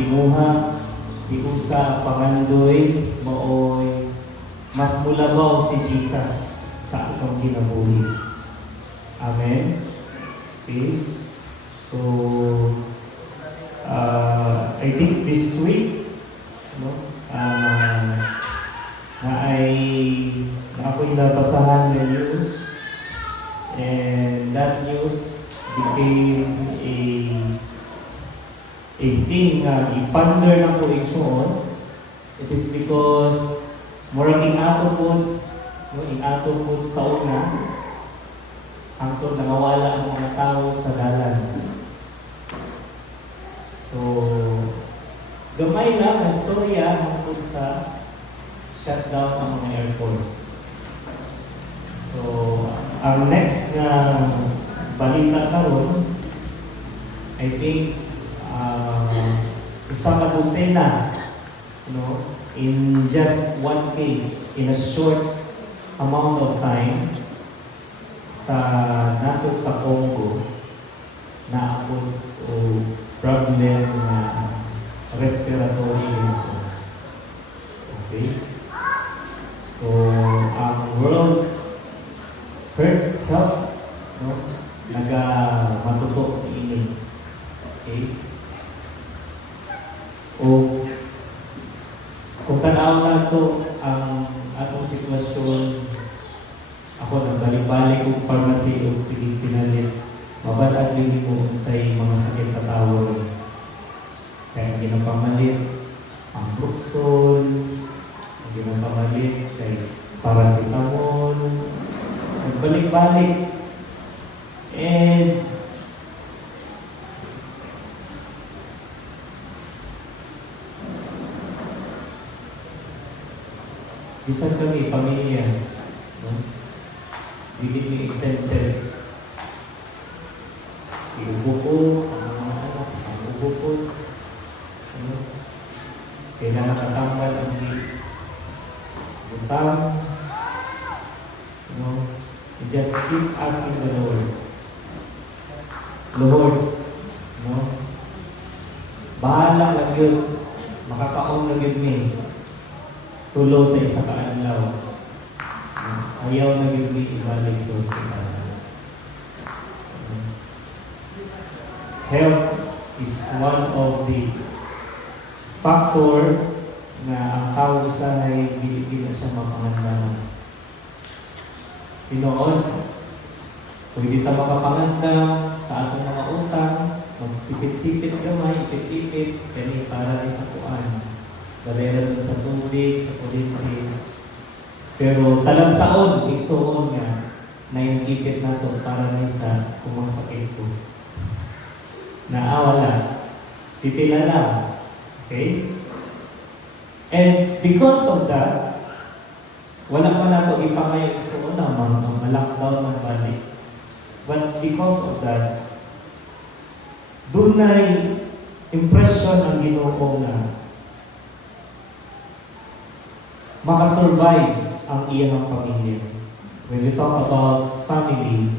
tinguha, tiusa, pangandoy, maoy, mas mulabaw si Jesus sa atong kinabuhi. Amen? Okay? So, I think this week, no, na ako'y nabasahan ng news, and that news became a thing nga gipander na ko igsoon. It is because murag inato po sa una hangtod nangawala ang mga tao sa dalan. So gamay na ang istorya hangtod sa shutdown ng mga airport. So ang next na balita karon, I think isa ka dosena, in just one case, in a short amount of time, sa nasod sa Congo, na ako problem na respiratory infection. Okay? So, ang World Health, matutok ini. Okay? O kung tanaw na ito ang atong sitwasyon, ako nagbalik-balik og pharmacy o sige pinalit, mabalag din mo unsay mga sakit sa tao. Kaya ginapamalit ang Bruxol, ginapamalit kay paracetamol, nagbalik-balik. And bisan kami, pamilya, hindi kami exempted. Iubo ko, ang mga anak, ang ubo ko, kaya nakatambal ang butang, just keep asking the Lord, bahala lang yun, makakaon lang yun tulo sa isa kaadlaw. Ayaw na yun ibalik sa ospital. Health is one of the factor na ang tao sa ay hindi na siya mapangandam. Tinoon, pwede ta makapangandam sa atong mga utang, magsipit-sipit gamay, ipit-ipit, kani para sa kuan. Barera sa tubig, sa kuryente. Pero talang saon, igsoon nga, na yung ipit na to para sa kumasakit ko. Naawala. Pipila lang. Okay? And because of that, wala man nato ipangayo igsoon na ma-lockdown ng balik. But because of that, dunay impression ang Ginoo nga makasurvive ang iyang pamilya. When we talk about family,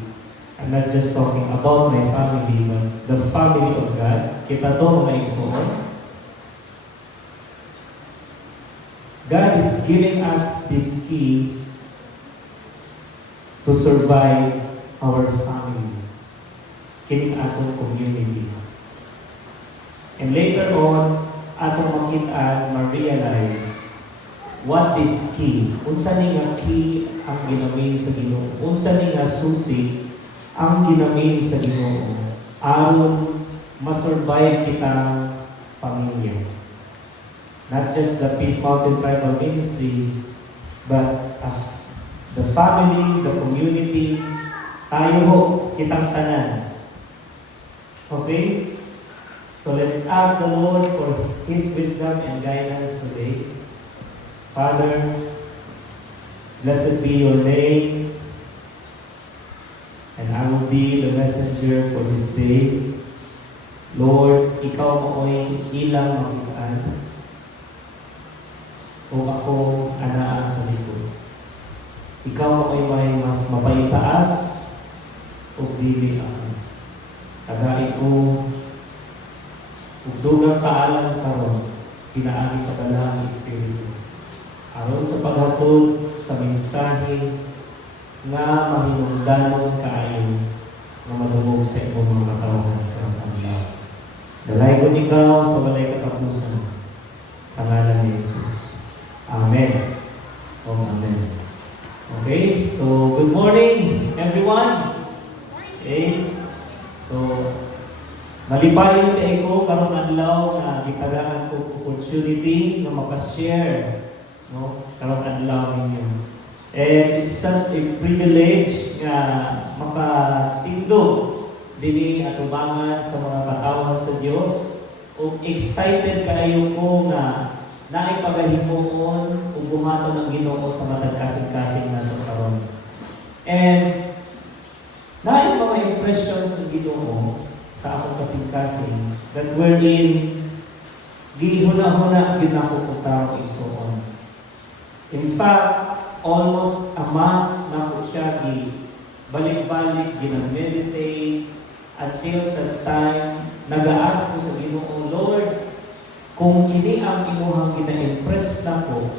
I'm not just talking about my family, but the family of God. Kita to mga igsoon. God is giving us this key to survive our family, kining atong community. And later on, atong makitaan, ma-realize what is key. Unsa ni nga key ang ginamit sa Ginoo? Unsa ni nga susi ang ginamit sa Ginoo aron ma-survive kitang pamilya? Not just the Peace Mountain Tribal Ministry, but as the family, the community, tayo ho, kitang tanan. Okay? So let's ask the Lord for His wisdom and guidance today. Father, blessed be your name, and I will be the messenger for this day. Lord, ikaw mao'y ilang makitaan, o ako anaa sa likod. Ikaw mao'y may mas mapaitaas, o dili ako. Tagai ko ug dugang kaalam karon pinaagi sa Kalahang Espiritu aron sa paghatod sa mensahe nga mahinungdanon kaayo nga madungog sa imong mga katawhan karong adlaw. Dalaygon ikaw sa walay katapusan sa ngalan ni Jesus. Amen. Amen. Okay, so good morning everyone. Okay. So malipayon kay ko karong adlaw na gitagaan ko opportunity nga maka-share karong adlaw ninyo. And it's such a privilege nga makatindog dinhi atubangan sa mga katawan sa Dios. O excited kaayo ko nga naay pagahimuon ug buhaton ang Ginoo sa matag kasing-kasing nato karon. And naay mga impressions ng Ginoo sa akong kasing-kasing that wherein gihuna-huna gyud ako kung tarong igsuon. In fact, almost a month na ko siya balik-balik ginameditate until such time nag-aas ko sa Ginoo, Lord, kung kini ang imuhang gina-impress na ko,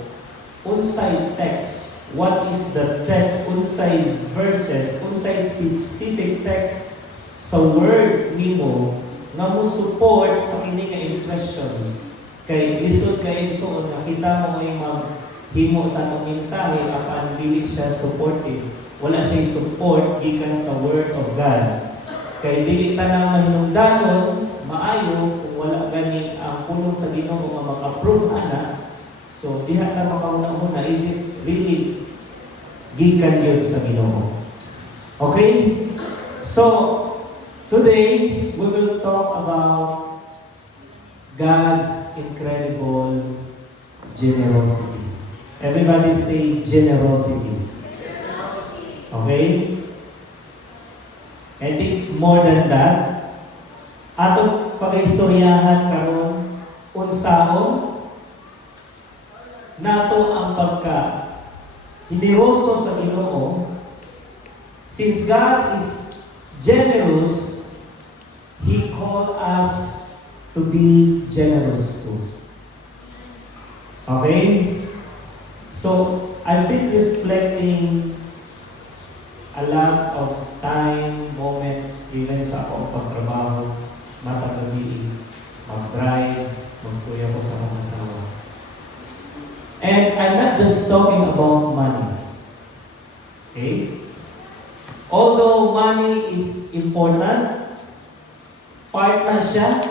unsay text, what is the text, unsay verses, unsay specific text sa word nimo nga mo support sa kini nga impressions kay lisod kay igsoon nga kita mo may maghimo sa atong mensahe apan dili siya supportive, wala siya support gikan sa word of God kay dili tanang mahinungdanon maayo kung wala gani ang pulong sa Ginoo nga mag-approve ana. So diha ta makauna-una, is it really gikan gyud sa Ginoo? Okay? So today, we will talk about God's incredible generosity. Everybody say generosity. Okay? I think more than that, atong pag-istoryahan karon unsaon nato ang pagka generoso sa Ginoo. Since God is generous, He called us to be generous too. Okay? So, I've been reflecting a lot of time, moment, even sa akong pagtrabaho, matagabi, mag-drive, magstuya ko sa mga asawa. And I'm not just talking about money. Okay? Although money is important, part na siya.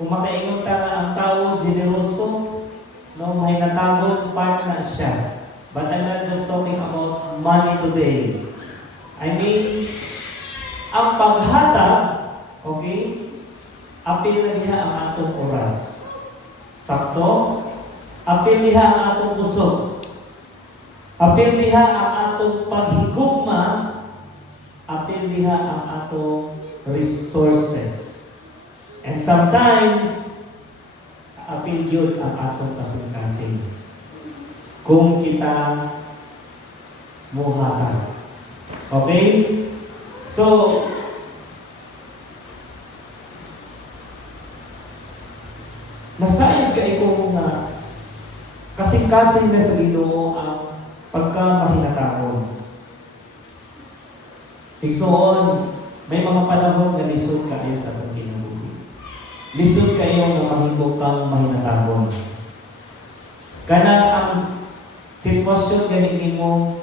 Kung makaingon ta nga ang tao generoso, may natagon, part na siya. But I'm not just talking about money today. I mean, ang paghatag, okay, apil na diha ang atong oras. Sakto? Apil diha ang atong puso. Apil diha ang atong paghigugma. Apil diha ang atong resources. And sometimes, apil yun ang atong kasing-kasing. Kung kita muhatag. Okay? So, nasayad ka ikong kasing-kasing na sa Ginoo ang pagka-mahinatahon. Igsoon, may mga panahon na lisod kayo sa atong kinabuhi. Lisod kayo na mahimo kang mahinatahon. Kana ang sitwasyon gani nimo,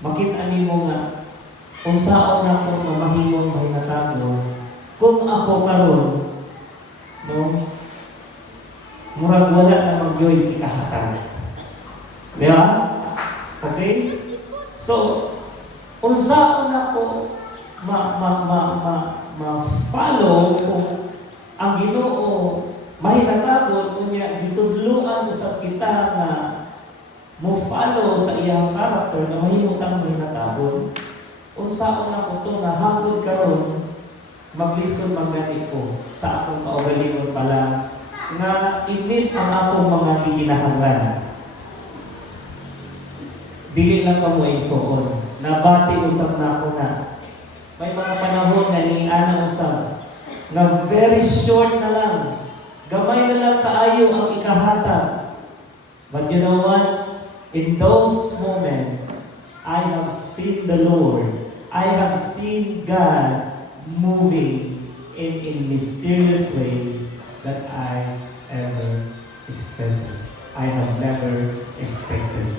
makita nimo nga unsaon nako nga mahimong mahinatahon kung ako karon murag wala na magyoy ikahatag. Di ba? Okay? So, unsaon ako ma-follow kung ang Ginoo mahinatagon unya gitudloan usab kita nga mo follow sa iyang character na mahimutang mahinatagon. Unsaon ako to nga hangtod karon maglisod magani ko sa akong kaugalingon pala nga i-meet ang akong mga gikinahanglan. Dili lang ka mo isuon. Nabati usab na ako na. May mga panahon na iniana usab. nga very short na lang, gamay na lang kaayo ang ikahatag. But you know what? In those moments, I have seen the Lord. I have seen God moving in mysterious ways that I ever expected. I have never expected.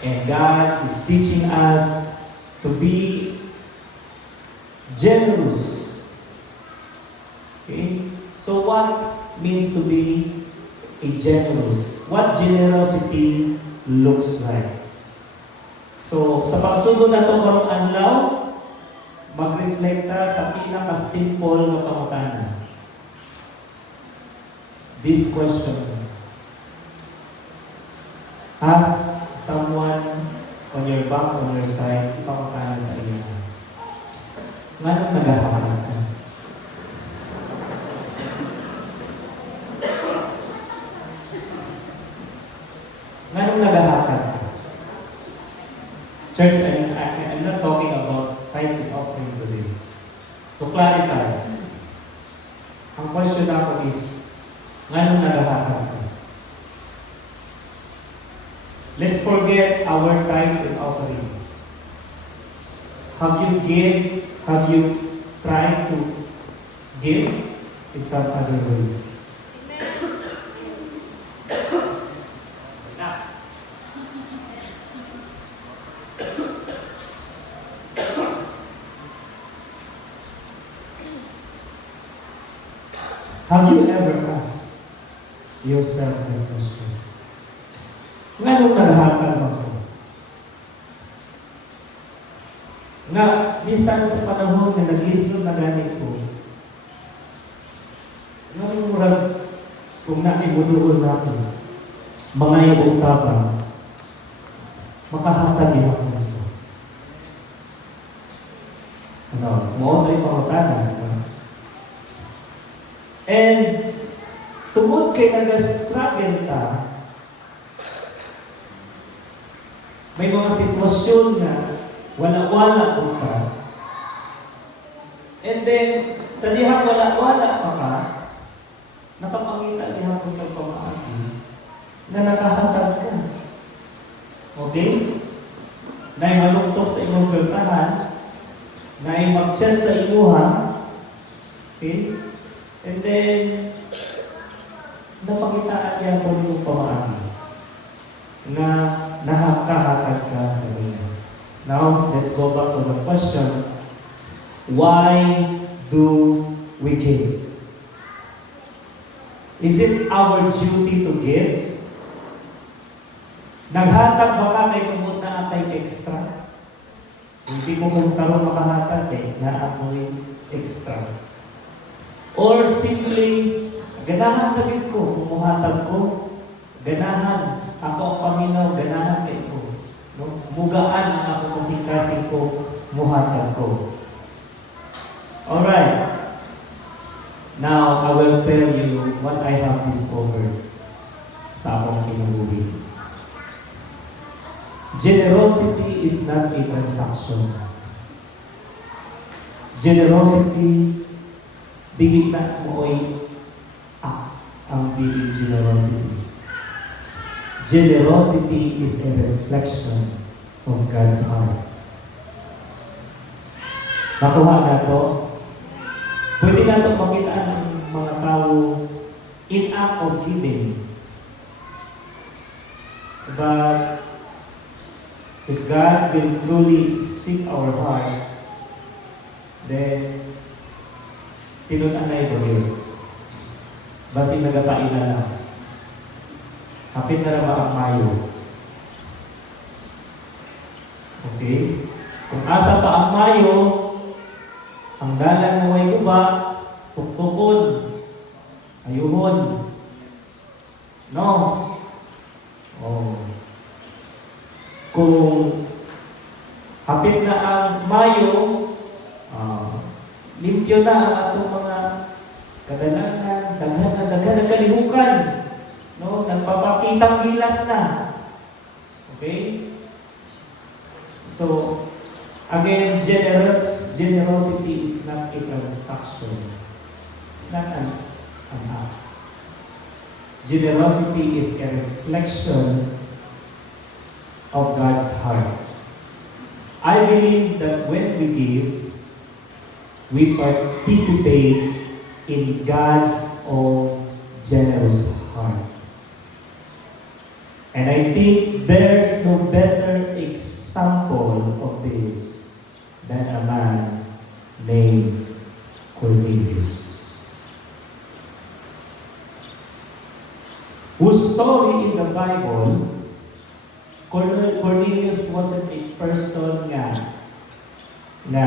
And God is teaching us to be generous. Okay? So what means to be a generous? What generosity looks like? So, sa pagsunod na itong karong adlaw, mag-reflecta sa pinaka-simple na pangutana. This question. Ask someone on your back, on your side, ipangutana sa iyo. Nga nang naghaharap ka? Nga nang naghaharap ka? Church, I'm not talking about tithes and offering today. To clarify, ang question ako is, nga nang naghaharap ka? Let's forget our tithes and offering. Have you tried to give in some other ways? Have you ever asked yourself that question? Nga nung naghahatag ako? Nga, bisan sa panahon na naglisod na ganit ko, nga nung murag, kung naibuduol na ako, mga ibong tabang, makahatag din ako nito. Ano, mo ito'y pangutanan. And, tungod kay nag-struggle ta, may mga sitwasyon nga, wala-wala po ka. And then, sa dihang wala-wala pa ka, nakapangita dihang kong pagpamaagi, na nakahatag ka. Okay? Na malungtok sa imong pertahan, na mag-chat sa imuha, okay? And then, napakitaan niya po nitong pamaagi na nakakahatag ka na ganyan. Now, let's go back to the question. Why do we give? Is it our duty to give? Naghatag ba ka kay tungod na atay extra? Hindi ko kung karoon makahatag na ako'y extra. Or simply, ganahan na din ko, muhatag ko, ganahan, ako ang paminaw, ganahan kay ko. No? Mugaan ang ako kasing-kasing ko, muhatag ko. Alright. Now, I will tell you what I have discovered sa akong kinabuhi. Generosity is not a transaction. Generosity digit na mo ay ang being generosity. Generosity is a reflection of God's heart. Nakuha na to. Pwede na ito makitaan ng mga tao in act of giving. But if God will truly seek our heart, then tinun-anay ko rin. Basing nagapaina lang. Hapit na naman ang Mayo. Okay? Kung asa pa ang Mayo, ang dalan na way guba, tuktukon, ayuhon. No? Oh. Kung hapit na ang Mayo, limpyo na ang atong mga kadalanan, daghan na kalihukan. No? Nagpapakitang gilas na. Okay? So, again, generosity is not a transaction. It's not an act. Generosity is a reflection of God's heart. I believe that when we give, we participate in God's own generous heart. And I think there's no better example of this than a man named Cornelius, whose story in the Bible, Cornelius wasn't a person na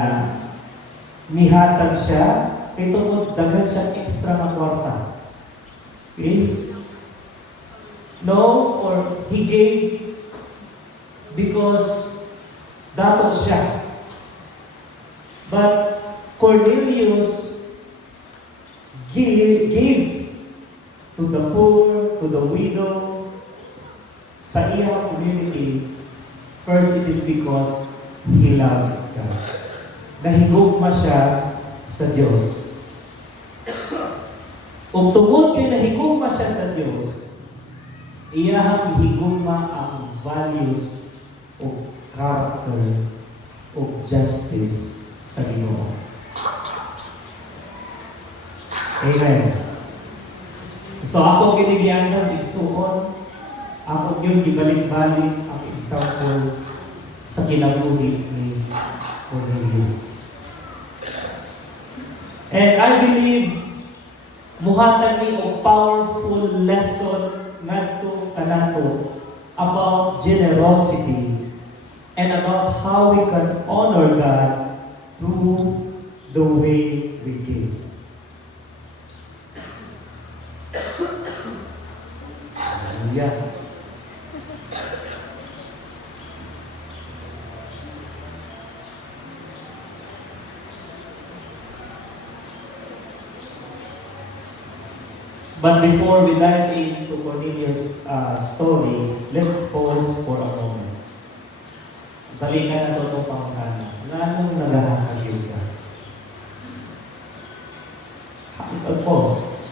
nihatag siya, kay tungod daghan siya extra na kwarta. Okay? No, or he gave because dato siya. But Cornelius gave to the poor, to the widow, sa iyang community. First, it is because he loves God. Nahigugma siya sa Diyos. Kung tungod kay nahigugma siya sa Diyos, iyahang higugma ang values o character o justice sa Ginoo. Amen. So ako ginigyan ng igsuon, ako yun gibalik-balik ang example sa kinabuhi ni Cornelius. And I believe muhatag ni o powerful lesson ngadto kanato about generosity and about how we can honor God through the way we give. Hallelujah. But before we dive into Cornelius' story, let's pause for a moment. Balikan na ito pangkana. Nganong nagahakagil ka? If I pause,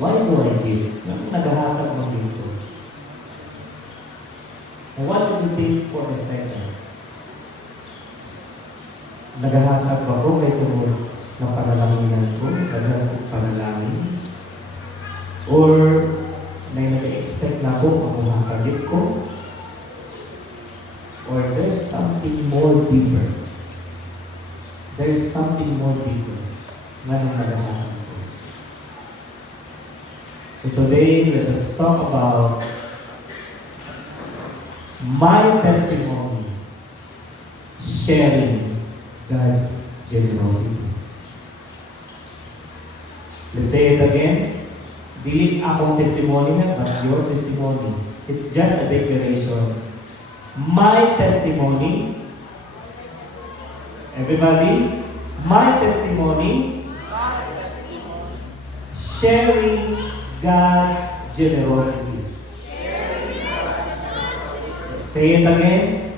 why do I give? Nganong nagahakag mo dito? I want you to think for a second. Nagahakag ba ko kay tungod na panalamingan ko? Daghan ko panalangin? Or may nag-expect na ako ang makakagit ko? Or there's something more deeper? There's something more deeper na naghahanap ko. So today, let us talk about my testimony, sharing God's generosity. Let's say it again. Dili akong testimony na, but your testimony. It's just a declaration. My testimony. Everybody, my testimony. Sharing God's generosity. Say it again.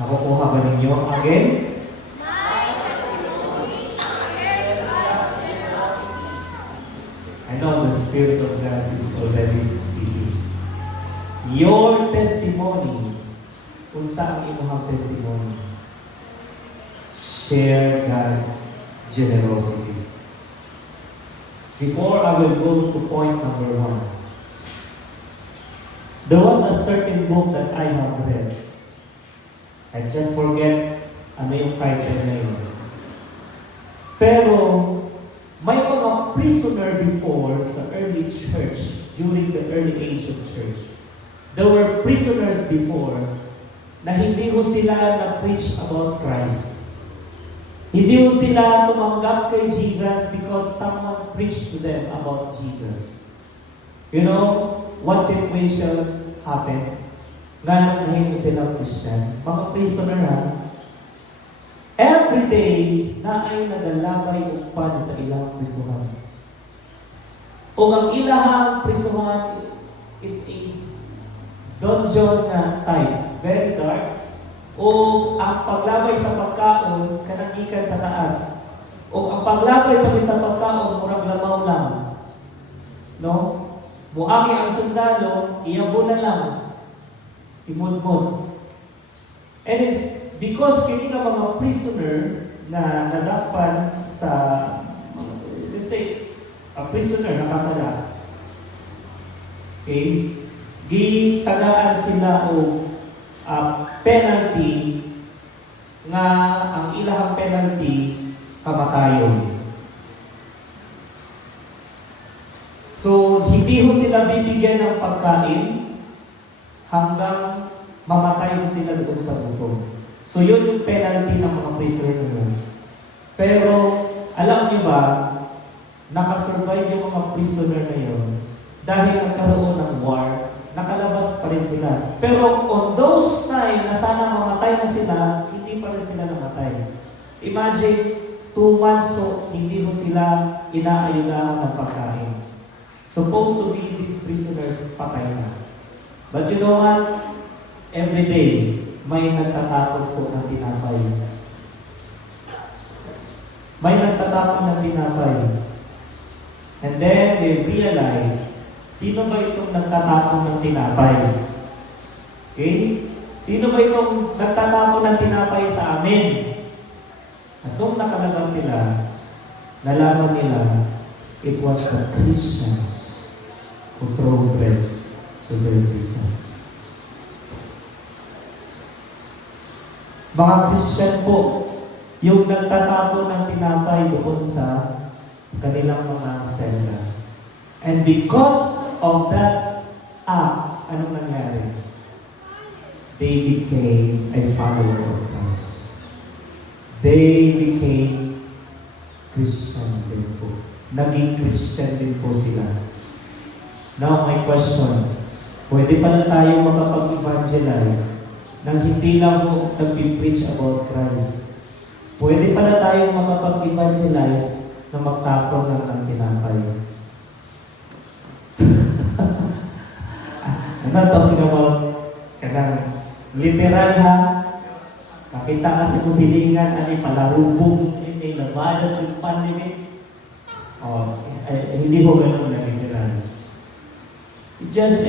Nakukuha ba ninyo? Again? I know the Spirit of God is already speaking. Your testimony, kung saan inyong testimony, share God's generosity. Before I will go to point number 1, there was a certain book that I have read. I just forget ano yung title na yun. Pero, may mga prisoner before sa early church, during the early age of church. There were prisoners before na hindi ho sila na-preach about Christ. Hindi ho sila tumanggap kay Jesus because someone preached to them about Jesus. You know, what situation happened? Ganong nahimo silang Christian. Mga prisoner ha, every day na ay nagalabay upan sa ilang prisuhan. O ang ilahang prisuhan, it's a dungeon na type, very dark, O ang paglabay sa pagkaon, kanagikan sa taas. O ang paglabay pagin sa pagkaon, murag lamaw lang. No? Muagi ang sundalo, iyabo na lang. Imod-mod. And it's because kini nga mga prisoner na nadakpan sa, let's say, a prisoner na kasala. Okay? Gitagaan sila o penalty nga ang ilahang penalty kamatayon. So, hindi ho sila bibigyan ng pagkain hanggang mamatay sila doon sa buto. So, yun yung penalty ng mga prisoner nun. Pero, alam niyo ba, nakasurvive yung mga prisoner na yun dahil nagkaroon ng war, nakalabas pa rin sila. Pero on those time na sana mamatay na sila, hindi pa rin sila namatay. Imagine, 2 months so, hindi mo sila inaayudahan ng pagkain. Supposed to be these prisoners, patay na. But you know what? Every day, may nagtatapon po ng tinapay. May nagtatapon ng tinapay. And then they realize, sino ba itong nagtatapon ng tinapay? Okay? Sino ba itong nagtatapon ng tinapay sa amin? At nung nakalabas sila, nalaman nila, it was the Christians who throw breads to their prison. Mga Christian po, yung nagtatapon ng tinapay doon sa kanilang mga selda. And because of that act, anong nangyari? They became a follower of Christ. They became Christian din po. Naging Christian din po sila. Now, my question, pwede pala tayo makapag-evangelize nang hindi lang po nag-preach about Christ. Pwede pala tayo makapag-evangelize na magtapon lang ng tinapay. I'm not talking about kanang literal ha. Kakita kasi mo silingan, ani palarubong, may labanan yung pandemic. Hindi ko ganun na literal. It's just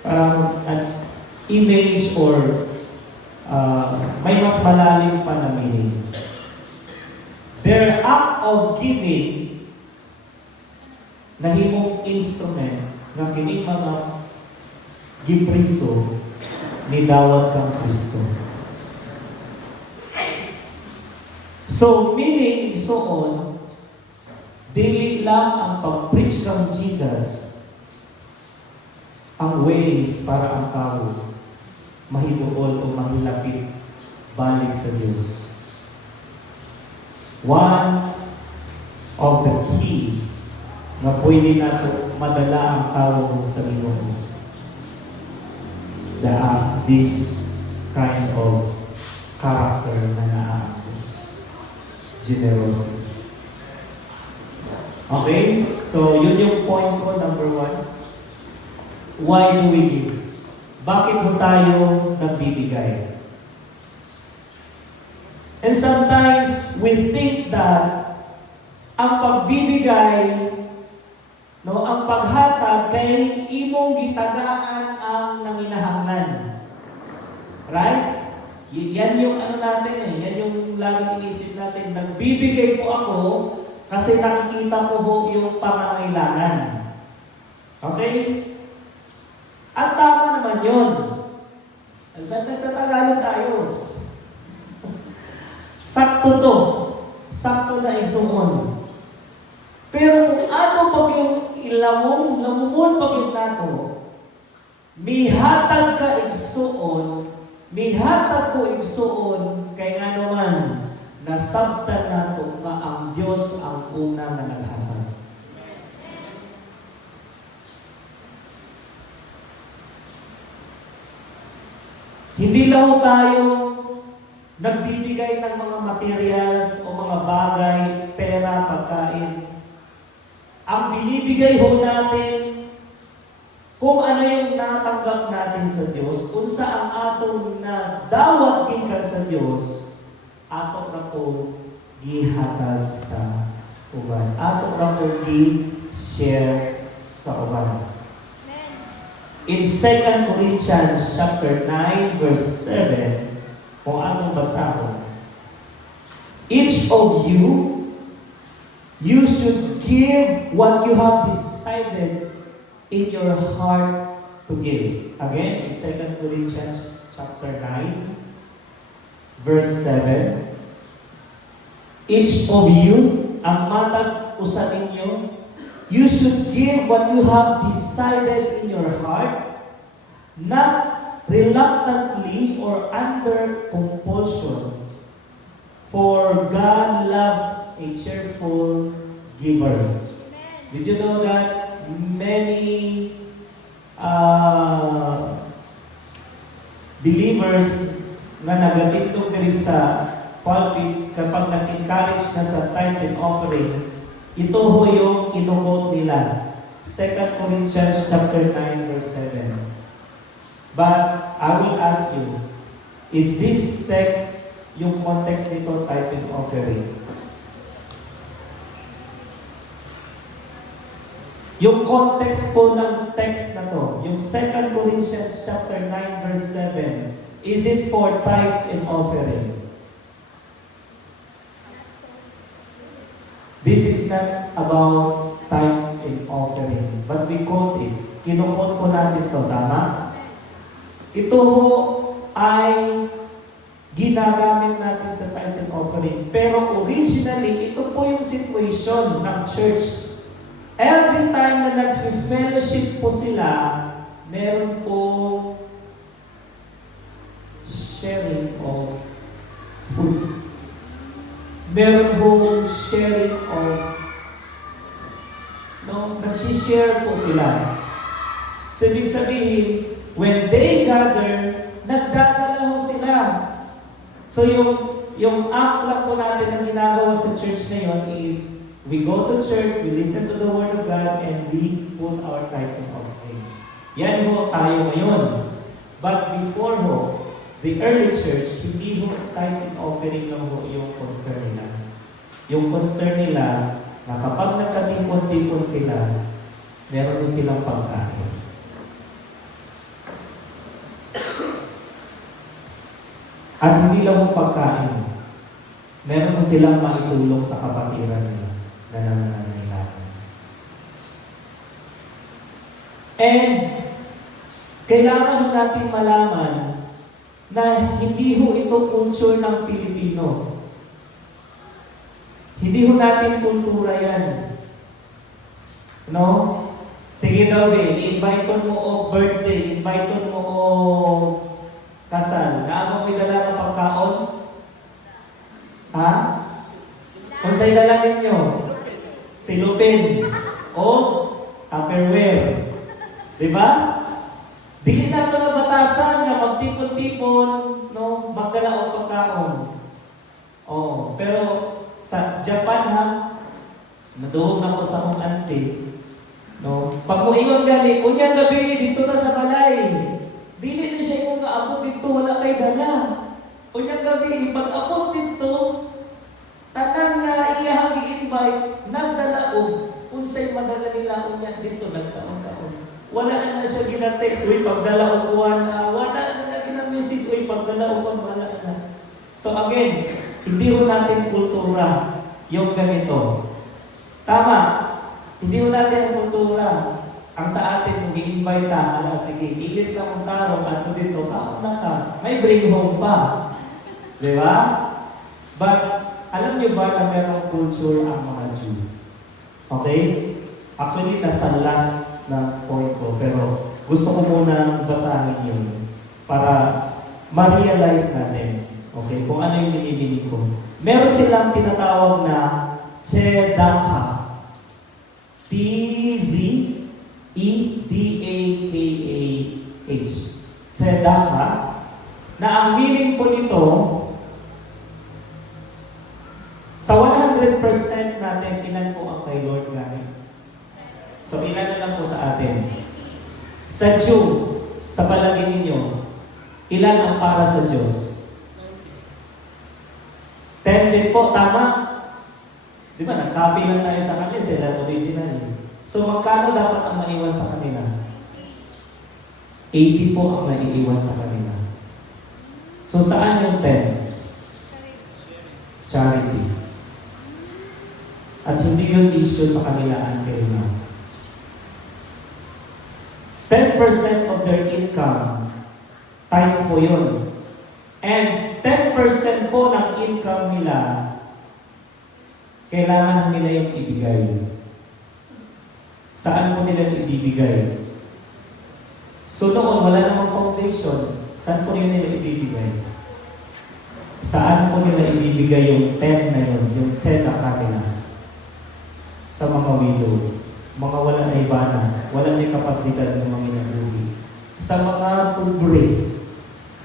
parang an image or may mas malalim pa na meaning. Their act of giving nahimong instrument ng kining mga gipriso ni dawat kang Kristo. So, meaning, on, dili lang ang pag-preach kang Jesus ang ways para ang tao mahiduol o mahilapit balik sa Diyos. One of the key na pwede nato madala ang tao sa Ginoo. This kind of character na naayos. Generosity. Okay? So, yun yung point ko, number 1. Why do we give? Bakit ho tayo nagbibigay? And sometimes, we think that ang pagbibigay, ang paghatag kay imong gitagaan ang nanginahanglan. Right? Yan yung natin yan yung laging inisip natin. Nagbibigay po ako kasi nakikita ko ho yung pangangailangan. Okay? At tama naman yun. Nagtatagalog tayo. Sakto to. Sakto na igsuon. Pero kung ato pag yung lamumon pag yung nato, mihatag ka igsuon, mihatag ko igsuon, kay nga naman, nasabtan nato nga ang Diyos ang una nga naghatag. Hindi lang tayo nagbibigay ng mga materials o mga bagay, pera, pagkain. Ang binibigay ho natin kung ano yung natanggap natin sa Dios, unsa ang atong na dawat gikan sa Dios, ato na po gihatag sa uban. Ato na po gi-share sa uban. In 2 Corinthians chapter 9 verse 7, kung atong basahon, each of you should give what you have decided in your heart to give. Again, in 2 Corinthians chapter 9 verse 7, each of you, ang matag usa ninyo, you should give what you have decided in your heart, not reluctantly or under compulsion. For God loves a cheerful giver. Did you know that many believers na nagatindog diri sa pulpit kapag nag-encourage na sa tithes and offering, ito ho yung kinukot nila. 2 Corinthians chapter 9 verse 7. But I will ask you, is this text yung context nito, tithes and offering? Yung context po ng text na to, yung 2 Corinthians chapter 9 verse 7, is it for tithes and offering? This is not about tithes and offering, but we quote it. Kinukot po natin to, tama? Ito ho ay ginagamit natin sa tithes and offering. Pero originally, ito po yung situation ng church. Every time na nag-fellowship po sila, meron po sharing of food. Meron po sharing of, nagsishare po sila. So, ibig sabihin, when they gather, nagdadala ho sila. So, yung act lang po natin na ginagawa sa church ngayon is, we go to church, we listen to the Word of God, and we put our tithes and offering. Yan ho tayo ngayon. But before ho, the early church, hindi ho tithes and offering lang ho yung concern nila. Yung concern nila, na kapag nagkatipon-tipon sila, meron ho silang pagkain. At hindi lang ho pagkain, meron ho silang maitulong sa kapatiran nila na nangangailangan. And kailangan ho natin malaman na hindi ho ito kultur ng Pilipino. Hindi ho natin kultura yan. No? Sige daw i-invite mo o birthday, invite mo o kasal. Naamo mo'y dala ng pagkaon? Ha? Kung sa'y dala ninyo? Silupin o Tupperware. Diba? Di na ito na batasan na magtipon-tipon, no? Magdala o pagkaon. Oh, pero sa Japan ha, naduhog na ko sa akong auntie, no? Pag mo ingon gani, unyang gabi dito ta sa balay. Dili na siya yung kaabot dito, wala kay dala. Unyang gabi, pag abot dito, tanan nga iyahang i-invite, nagdala o unsay madala nila unya dito, nagkaon-kaon. Wala na siya gina-text, uy, pagdala o kuwan, wala na gina-message, uy, pagdala o kuwan, wala na. So again, hindi ho natin kultura yung ganito. Tama, hindi ho natin ang kultura. Ang sa atin, kung i-invite ta, sige, ilis na mong tarong at dito, kaon na ka. May bring home pa. Di ba? But, alam niyo ba na merong culture ang mga Jew? Okay? Actually, nasa last na point ko, pero gusto ko muna basahin yun para ma-realize natin, okay, kung ano yung binibili ko. Meron silang tinatawag na tzedakah. T-Z-E-D-A-K-A-H. Tzedakah. Na ang meaning po nito, sa 100% natin, ilan po ang kay Lord galing? So, ilan na lang po sa atin? Sa June, sa palagay ninyo, ilan ang para sa Diyos? 10 din po, tama? Di ba, nag-copy lang tayo sa kanila, sila original. So, magkano dapat ang maiwan sa kanila? 80 po ang naiiwan sa kanila. So, saan yung 10? Charity. At hindi yun issue sa kanila until now. 10% of their income, tithes po yun. And 10% po ng income nila, kailangan nila yung ibigay. Saan po nila ibibigay? So noon, wala namang foundation. Saan po nila ibibigay? Saan po nila ibibigay yung 10 na yun, yung tzedakah nila? Sa mga widow, mga wala na ibana, wala na kapasidad ng mga inabuhi. Sa mga pobre.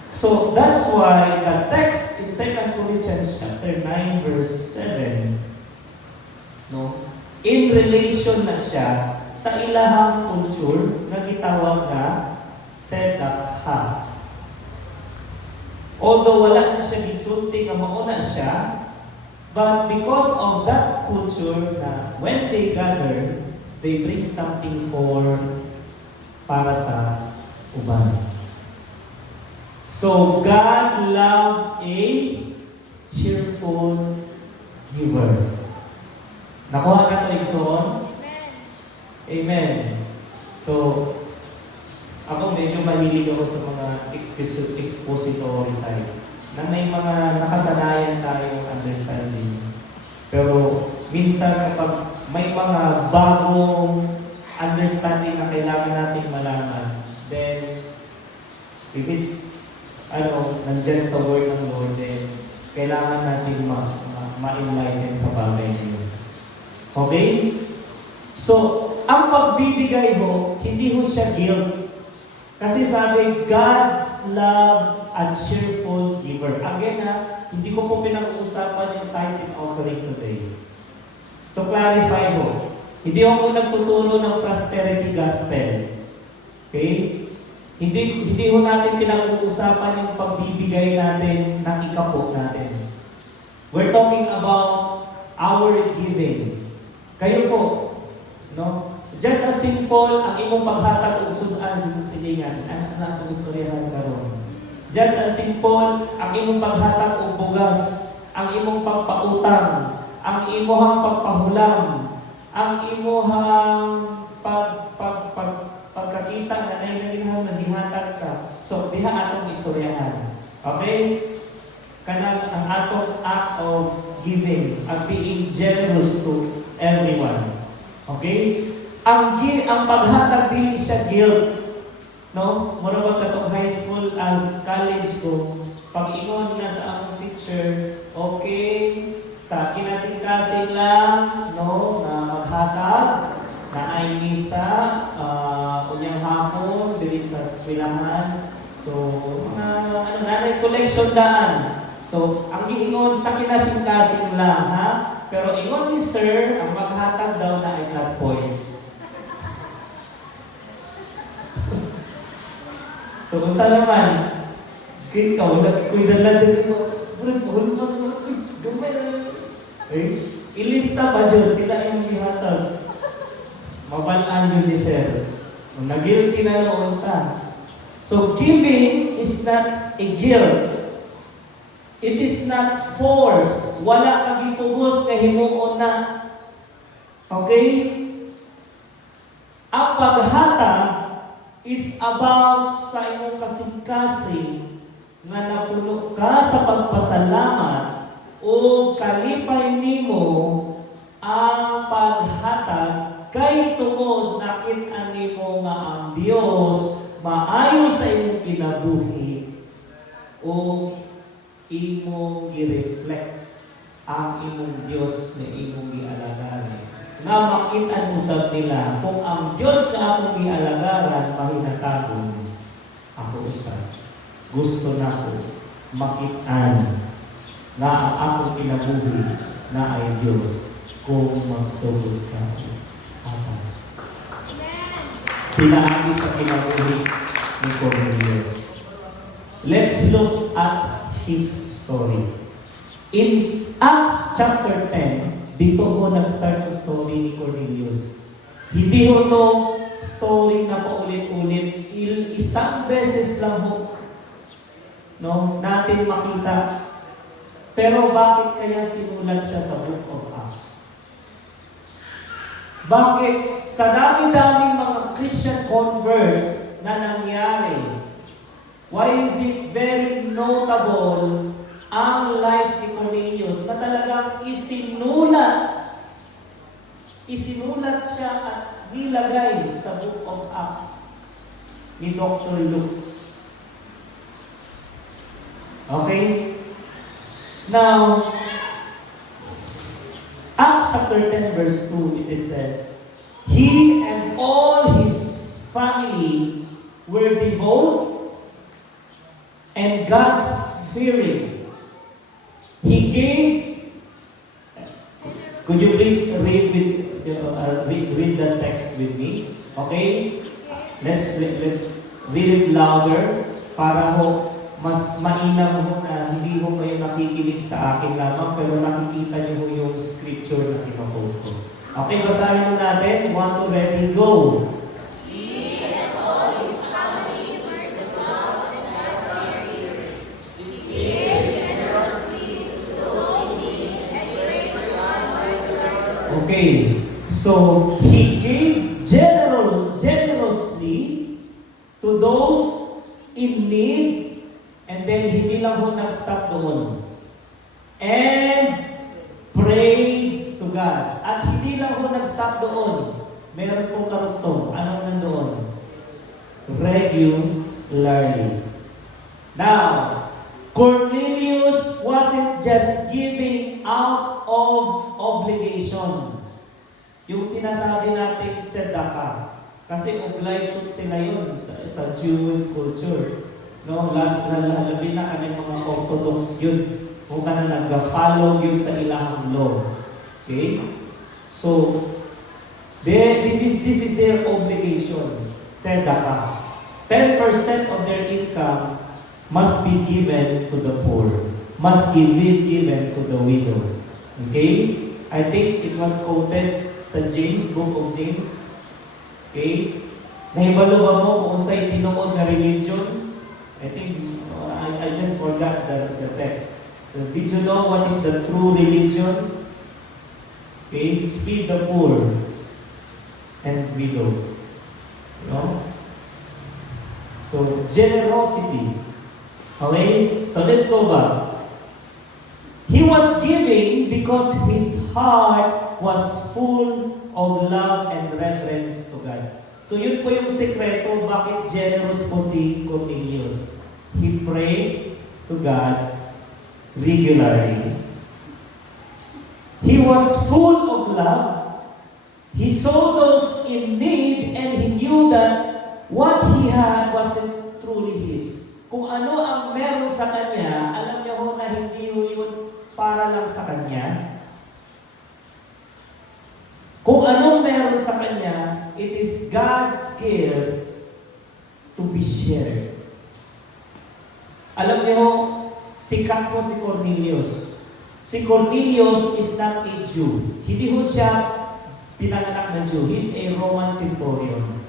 So that's why the text in 2 Corinthians chapter 9 verse 7, no? In relation na siya sa ilahang culture na gitawag na tzedakah. Although wala na siya gisulti nga mauna siya, but because of that culture na when they gather, they bring something para sa uban. So God loves a cheerful giver. Nakuha na ito, Ikson? Amen. So, ako medyo mahilig ako sa mga expository tayo. Na may mga nakasanayan tayong understanding. Pero minsan kapag may mga bagong understanding na kailangan natin malaman, then if it's nandyan sa word ng Lord, then kailangan natin ma-enlighten sa bagay niyo. Okay? So, ang pagbibigay ho, hindi ho siya guilt. Kasi sabi, God loves a cheerful giver. Again hindi ko po pinag-uusapan yung tithes and offering today. To clarify ho, hindi ako nagtuturo ng prosperity gospel. Okay? Hindi ho natin pinag-uusapan yung pagbibigay natin ng ikapo natin. We're talking about our giving. Kayo po, no? Just as simple, ang imong paghatag og sudan sa silingan, anak na itong istoryahan karon. Just as simple, ang imong paghatag og bugas, ang imong pagpautang, ang imong pagpahulam, ang imong pagkakita na naginahang nadihatag ka. So, diha atong istoryahan. Okay? Kanang ang atong act of giving, ang being generous to everyone. Okay? Ang paghatag dili siya guilt. No? Mura ba katong high school as college ko, pag-ingon na sa among teacher, okay, sa kinasing-kasing lang, no, na maghatag, na ay misa, unyang hapon, dili sa eskwelahan. So, mga nanay collection daan. So, ang giingon sa kinasing-kasing lang, ha? Pero ingon ni sir, ang maghatag daw na ay plus points. So, kung saan naman, ikaw, ko'y dala din mo, bulan po, hulmas mo, gamay na. Ilista pa dyan, tila yung ihatag. Mabalaan yun ni sir. Nag-guilty na noon ta. So, giving is not a guilt. It is not force. Wala kang ipugos kay himuon na. Okay? Ang paghatag, it's about sa imong kasing-kasing nga napuno ka sa pagpasalamat o kalipay nimo ang paghatag kay tungod nakit-an nimo nga ang Dios maayo sa imong kinabuhi o imong gi-reflect ang imong Dios na imong gialagaran. Nga makita mo sa nila, kung ang Diyos na akong gialagaran, mahinatagon, ako usap. Gusto na ko makitaan na ang akong kinabuhi na ay Diyos kung magsugod ka. Amen. pinaagi sa kinabuhi ni Cornelius. Let's look at his story. In Acts chapter 10, dito ho nag-start ang story ni Cornelius. Hindi ho to story na paulit-ulit. Isang beses lang ho natin makita. Pero bakit kaya sinulat siya sa Book of Acts? Bakit sa dami-daming mga Christian converts na nangyari, why is it very notable ang life ni Cornelius na talagang isinulat siya at nilagay sa Book of Acts ni Dr. Luke? Okay? Now, Acts chapter 10 verse 2, it says, he and all his family were devout and God-fearing. He gave, could you please read the text with me? Okay? Let's read it louder para ho mas mainam ho na hindi ho kayo nakikinig sa akin lamang pero nakikita niyo ho yung scripture na pinag-quote ko. Okay, basahin mo natin. 1, 2, ready, go! He and all his family were devout and God-fearing. He gave generously to those in need and prayed to God regularly. Okay, so he gave generously to those in need. And then, hindi lang ho nag-stop doon. And pray to God. At hindi lang ho nag-stop doon. Meron pong karugtong. Anong nandoon? Regularly. Now, Cornelius wasn't just giving out of obligation. Yung sinasabi natin tzedakah. Kasi obligation sila yun sa Jewish culture. Labi na kami mga Orthodox yun. Kung ka na nag-follow yun sa ilang law. Okay? So, this is their obligation. Tzedakah. 10% of their income must be given to the poor. Must be given to the widow. Okay? I think it was quoted sa James, Book of James. Okay? Nahibalo ba mo kung sa'y tinuod na religion? I think, I just forgot the text. Did you know what is the true religion? Okay, feed the poor and widow. So, generosity. Okay, so let's go back. He was giving because his heart was full of love and reverence to God. So yun po yung sekreto bakit generous po si Cornelius. He prayed to God regularly. He was full of love. He saw those in need and he knew that what he had wasn't truly his. Kung ano ang meron sa kanya, alam niya ho na hindi ho yun para lang sa kanya. Kung anong meron sa kanya, it is God's gift to be shared. Alam niyo, sikat ho si Cornelius. Si Cornelius is not a Jew. Hindi ho siya pinanganak na Jew. He's a Roman centurion.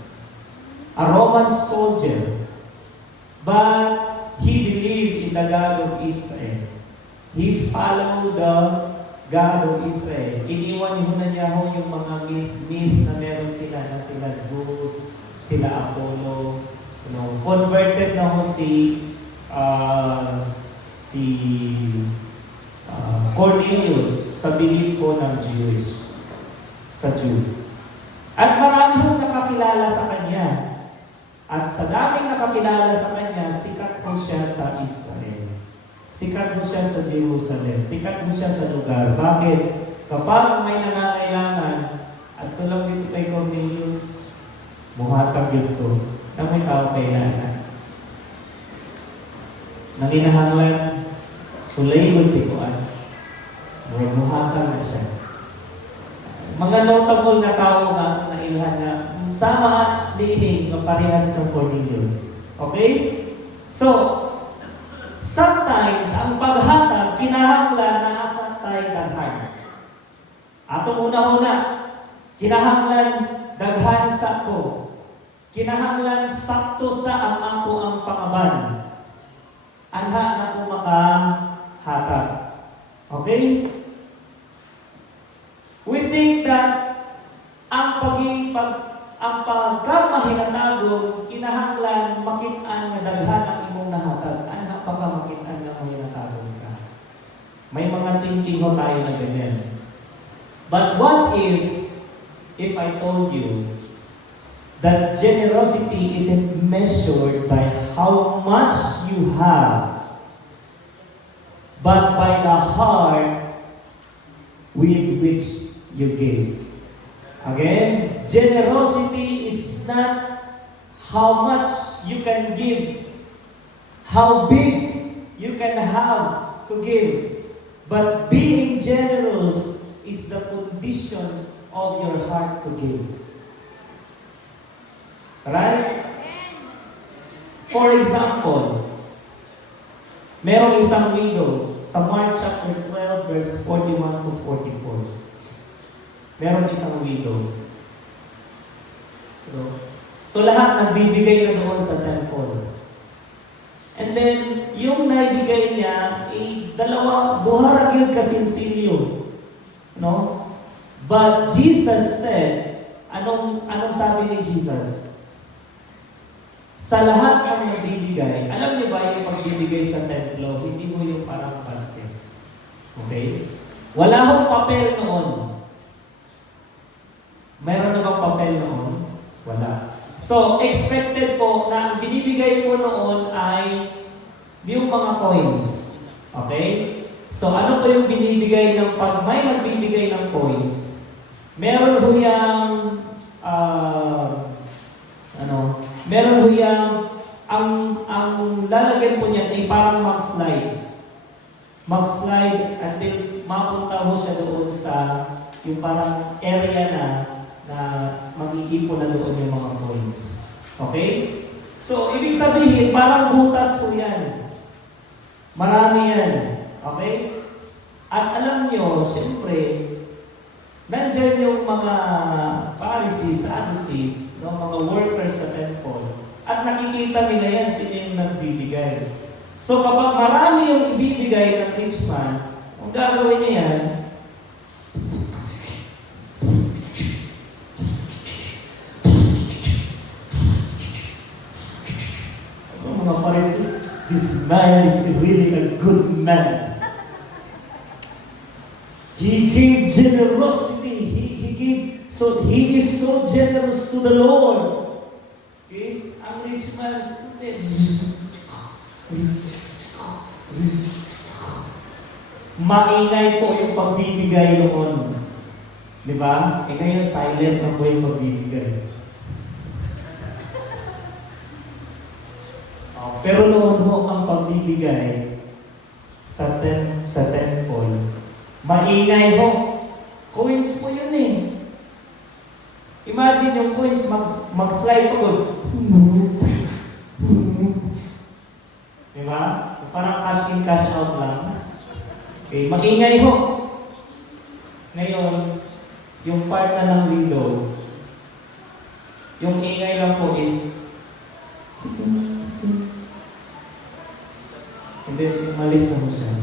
A Roman soldier. But he believed in the God of Israel. He followed the God of Israel. Iniwan na niya ho yung mga myth na meron sila na sila Zeus, sila Apollo. Converted na ho si Cornelius sa belief ko ng Jewish, sa Jew. At marami hong nakakilala sa kanya. At sa daming nakakilala sa kanya, sikat ho siya sa Israel. Sikat ho siya sa Jerusalem. Sikat ho siya sa lugar. Bakit? Kapag may nangangailangan, at tulad dito kay Cornelius, muhatag dito na may tao kailangan. Nanginahanglan, sulayon si Kuan. Muhatag na siya. Mga notable na tao nga na ilhan na sama niining ng parehas ng Cornelius. Okay? So, sometimes, ang paghatag, kinahanglan na asa tayo daghan. Atong una-una, kinahanglan daghan sa ko. Kinahanglan sakto sa ang ako ang pangaban. Anha na ko makahatag. Okay? We think that ang pagkamahinatagon, kinahanglan makit-an nga daghan ang imong nahatag. Anha pa ka makit-an nga mahinatagon ka. May mga thinking ho tayo na ganyan. But what if I told you that generosity isn't measured by how much you have, but by the heart with which you give? Again, generosity is not how much you can give, how big you can have to give, but being generous is the condition of your heart to give. Right? For example, merong isang widow sa Mark chapter 12 verse 41 to 44. Merong isang widow. So lahat nagbibigay na doon sa temple. And then, yung naibigay niya, duha ra gyud kasinsilyo. No? But Jesus said, anong sabi ni Jesus? Sa lahat ng nagbibigay, alam niyo ba yung pagbibigay sa templo, hindi mo yung parang basket. Okay? Wala hong papel noon. Mayroon na bang papel noon? Wala. So, expected po na ang binibigay mo noon ay yung mga coins. Okay? So, ano po yung binibigay ng pag may nagbibigay ng coins? Meron ho yung meron ho yung ang lalagyan po niyan ay parang mag-slide. Mag-slide until mapunta ho siya doon sa yung parang area na mag-iipon na doon yung mga coins. Okay? So, ibig sabihin, parang butas po yan. Marami yan. Okay? At alam nyo, siyempre, nandyan yung mga Pharisees, Sadducees, no, mga workers sa temple. At nakikita nila yan sino yung nagbibigay. So kapag marami yung ibibigay ng rich man, ang gagawin niya yan, mga Pharisees, this man is really a good man. He gave generosity. He gave, so he is so generous to the Lord. Okay? Ang rich man, maingay po yung pagbibigay noon. Di ba? Ngayon, silent na po yung pagbibigay. Pero noon ho, ang pagbibigay sa temple, maingay ho. Coins po yun eh. Imagine yung coins, mag-slide po doon. Diba? Parang cash in, cash out lang. Okay, maingay ho. Ngayon, yung part na ng widow, yung ingay lang po is and then, umalis na mo siya.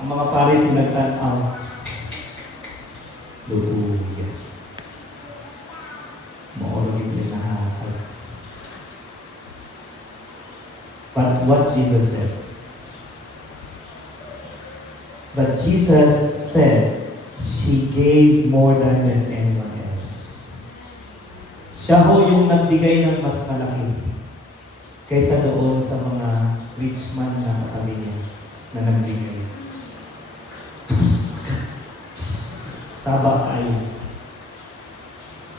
Ang mga pare sinagtan-aw. Lubuya. Maorgin din nahatag. But what Jesus said? But Jesus said, she gave more than anyone else. Siya ho yung nagbigay ng mas malaki kaysa doon sa mga rich man na katabi niya na nagbigay. Sabak tayo.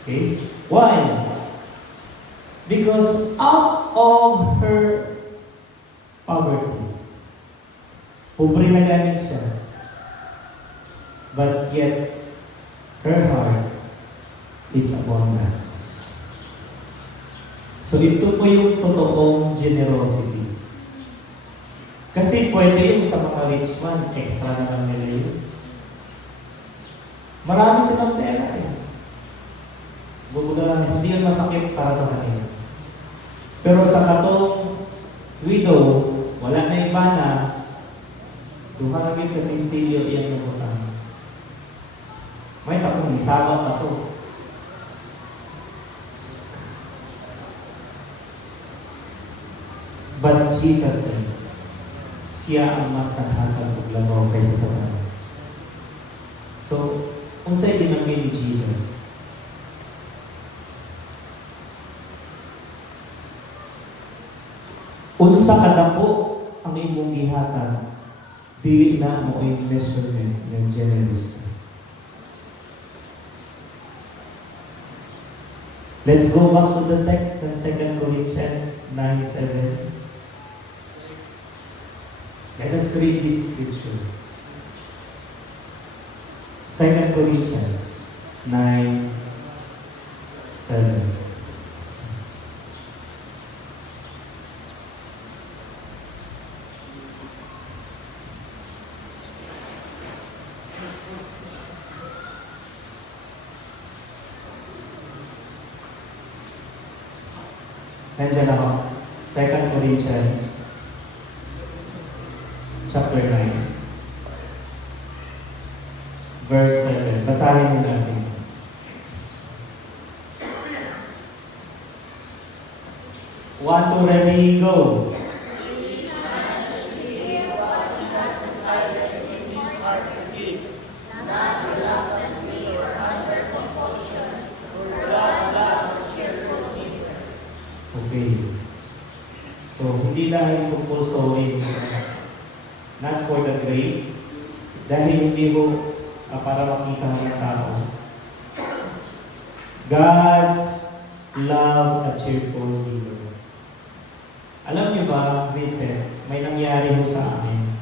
Okay? Why? Because out of her poverty, pobre na ganit siya, but yet her heart is abundance. So ito po yung totoong generosity. Kasi pwede yung sa mga rich man, extra naman nila yun. Marami silang pera eh. Bubuga, hindi yun masakit para sa kanila. Pero sa katong widow, wala na iba na, duha na gid kasing silyo iyang nabutang. May tapong isama pa to. But Jesus said, siya ang mas naghatag og labaw kaysa sa tanan. So, unsay ginamit ni Jesus? Unsa kadako ang imong gihatag, dili na mo ay measurement ng generosity. Let's go back to the text in 2 Corinthians 9:7. Let us read this scripture. 2 Corinthians 9:7. Nandiyan ako. 2 Corinthians chapter 9 verse 7. Basahin mo natin. One, two, ready, go! Okay. So, hindi dahil compulsory not for the great, dahil hindi mo para makita ng tao. God's love a cheerful giver. Alam niyo ba, recent, may nangyari ho sa amin.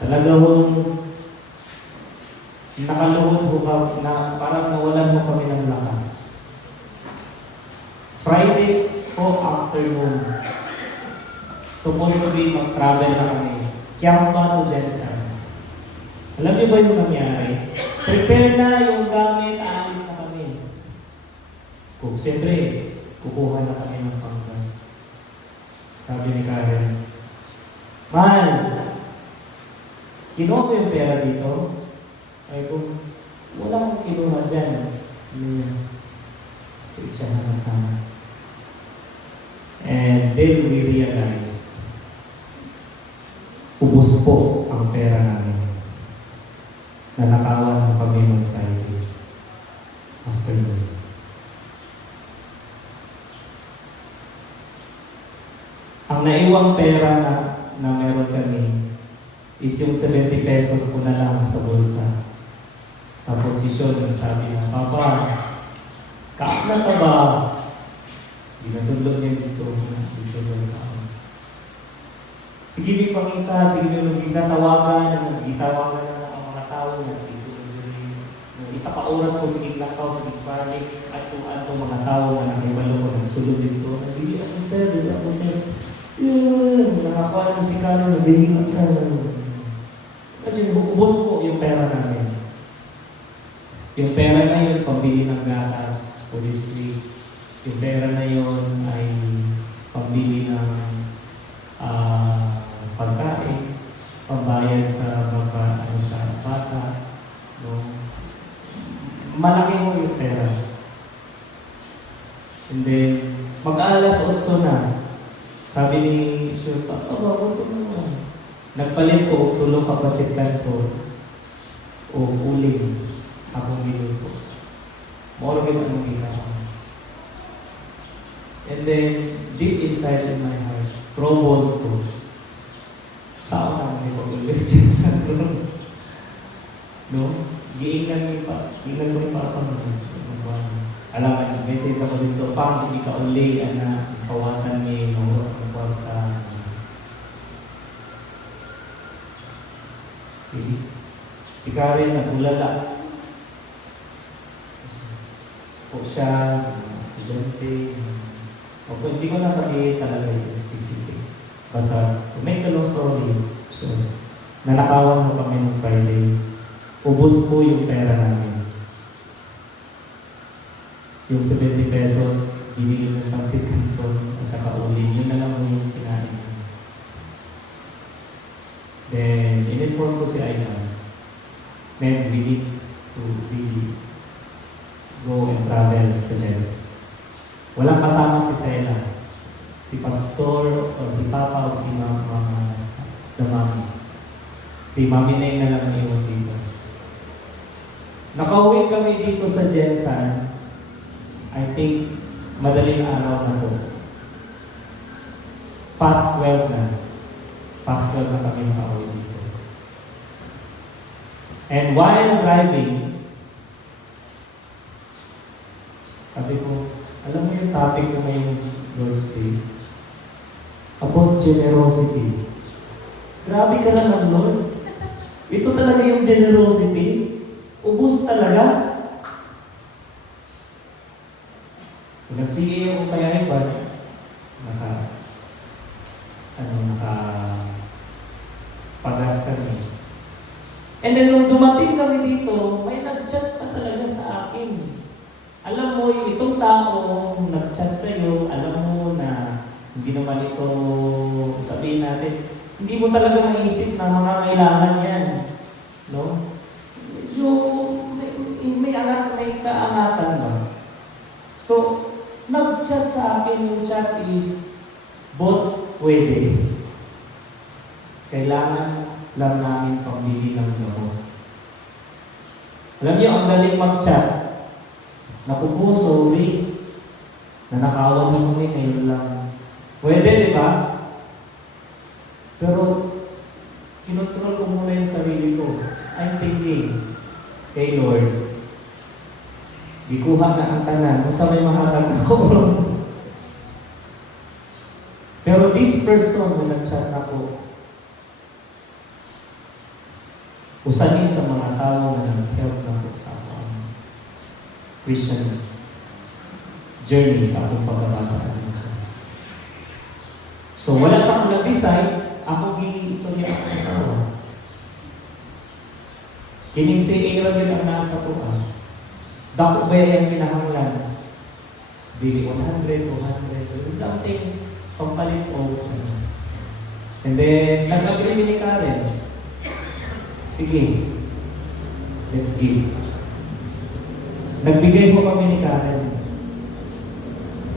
Talaga hong nakaluhod ho na parang nawalan ho kami ng lakas. Friday po afternoon, supposed to be mag-travel na kami. Kiamba to Jensen. Alam niyo ba yung nangyari? Prepare na yung gamit, aalis na kami. Kung siyempre, kukuha na kami ng panggas. Sabi ni Karen, Mahal, kinuha mo yung pera dito? Ay kung wala akong kinuha dyan. Siya na. And then we realize, ubos po ang pera namin. Nanakawan mo kami ng Friday afternoon. Ang naiwang pera na meron kami is yung 70 pesos ko na lang sa bulsa. Tapos si Sean sabi na, Papa, kaak na ka ba? Ginatulog niya dito doon ka. Sige niyo pangita, sige niyo nagtatawagan ang mga tao na sa isulod rin. Isa ka oras ko, sige lakaw, sige panik, at tuan mga tao na nakibalo ko, nagsulod dito. Nagili ako sir. Nakakuha na si Kano, nagbihingat ka. Kasi ubos ko yung pera namin. Yung pera na yun, pambili ng gatas for this week. Yung pera na yun ay pambili ng pagkain, pambayad sa mga sa bata. No? Malaki mo yung pera. And then, mag-alas 8 na. Sabi ni Sure, buto mo. Nagpalit ko og tulong kapatid kanto o uling akong minuto. Moro gid ang ginawa. And then, deep inside in my heart, troubled ko. Saan ang may pag-ulit dyan sa doon? No? Giingnan ko yung papa mo. Alam mo, message ako dito, pang hindi ka uli, kawatan ni no, ang kwarta. Si Karen natulala. po siya sa mga estudyante. Opo, hindi ko nasabihin talaga yung specific. Basta, to make the long story, so, nanakawan mo kami ng Friday. Ubus po yung pera namin. Yung 70 pesos, binili ng pansit canton at saka uling. Yun na lang po yung kinain. Then, in-inform ko si Aiman. Then, we need to really go and travel sa Jensen. Walang kasama si Sela, si Pastor, o si Papa, o si Mama, the mommies. Si Mami Neng na lang na iwan dito. Nakauwi kami dito sa Jensen, I think, madaling araw na po. Past 12 na. Past 12 na kami nakauwi dito. And while driving, sabi ko, alam mo yung topic ko ngayong Lord's Day? About generosity. Grabe ka naman, Lord. Ito talaga yung generosity. Ubus talaga. So, nag-CA ako kaya iba. Pagas kami. And then, nung dumating kami dito, may nag-chat pa talaga sa akin. Alam mo, itong taong nag-chat sa'yo, alam mo na hindi naman ito, sabihin natin, hindi mo talaga maisip na mga kailangan yan. No? Medyo may kaangatan ba? So, nag-chat sa akin, yung chat is, both pwede. Kailangan lang namin pambili ng gamot. Alam niyo, ang galing mag-chat. Naku po, sorry. Nanakawan na kami ngayon lang. Pwede, di ba? Pero, kinontrol ko muna yung sarili ko. I'm thinking, hey Lord, di kuha na ang tanan. Kung sa may mahatag ako, bro. Pero this person na nag-chat ako, usali sa mga tao na nag-help na po sa ako. Christian journey sa akong pagkabata. So, wala sa akong nag-decide, akong gi-istorya ako asawa. Kining si Aaron yun ang nasa tuwa. Dako ba yung kinahanglan? Dili 100, 200, something pampalit o. And then, nag-agree ni Karen. Sige, let's give. Nagbigay ho kami ni Karen.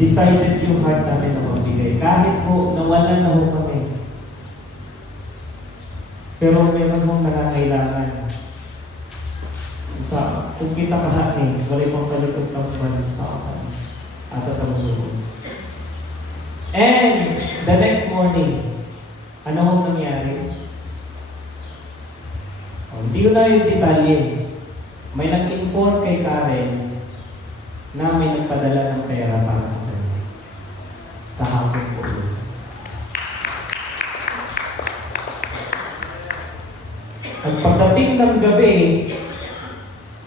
Decided yung heart namin na magbigay. Kahit ho, nawalan na ho kami. Pero meron hong nakakailangan. Kung kita kahani, wala pang palikot ng balik sa akin. Asa tamulong. And the next morning, ano hong nangyari? Hindi ko na yung detalye. May nag-inform kay Karen na may nagpadala ng pera para sa kanya. Kahapon po yun. At pagdating ng gabi,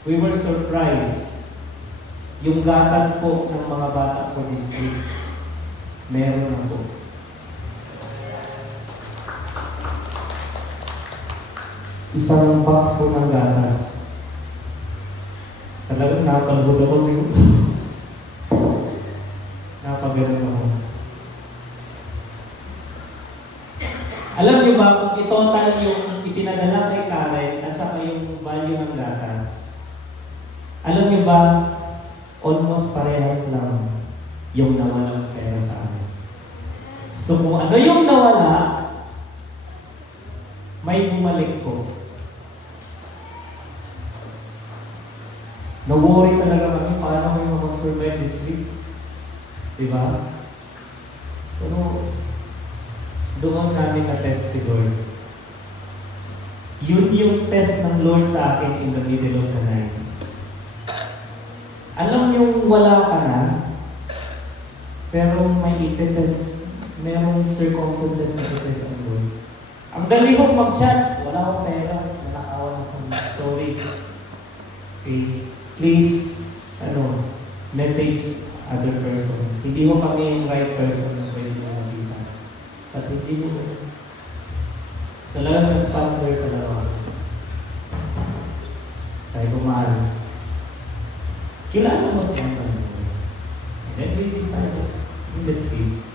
we were surprised. Yung gatas po ng mga bata for this week, meron na po. Isang box po ng gatas. Talagang napalhod ako siguro. Napaganon ako. Alam niyo ba kung itotal yung ipinadala kay Karen at saka yung value ng gatas? Alam niyo ba, almost parehas lang yung nawalang pera sa akin. So kung ano yung nawala, may bumalik ko. Na-worry talaga kami, paano kami mag-survive this week? Diba? Pero, doon namin na-test si Lord. Yun yung test ng Lord sa akin in the middle of the night. Alam yung wala ka na, pero may itetest, merong circumstances na itetest ang Lord. Ang galing kong mag-chat, wala akong pera, nanakawan ako. Sorry. Okay. Please, message other person. Hindi mo kami yung right person na pwede mo makita. At hindi mo talagang nag-partner talaga ako. Tayo kumahal. Kilala mo siya ang Panginoon. And then we decided, let's give.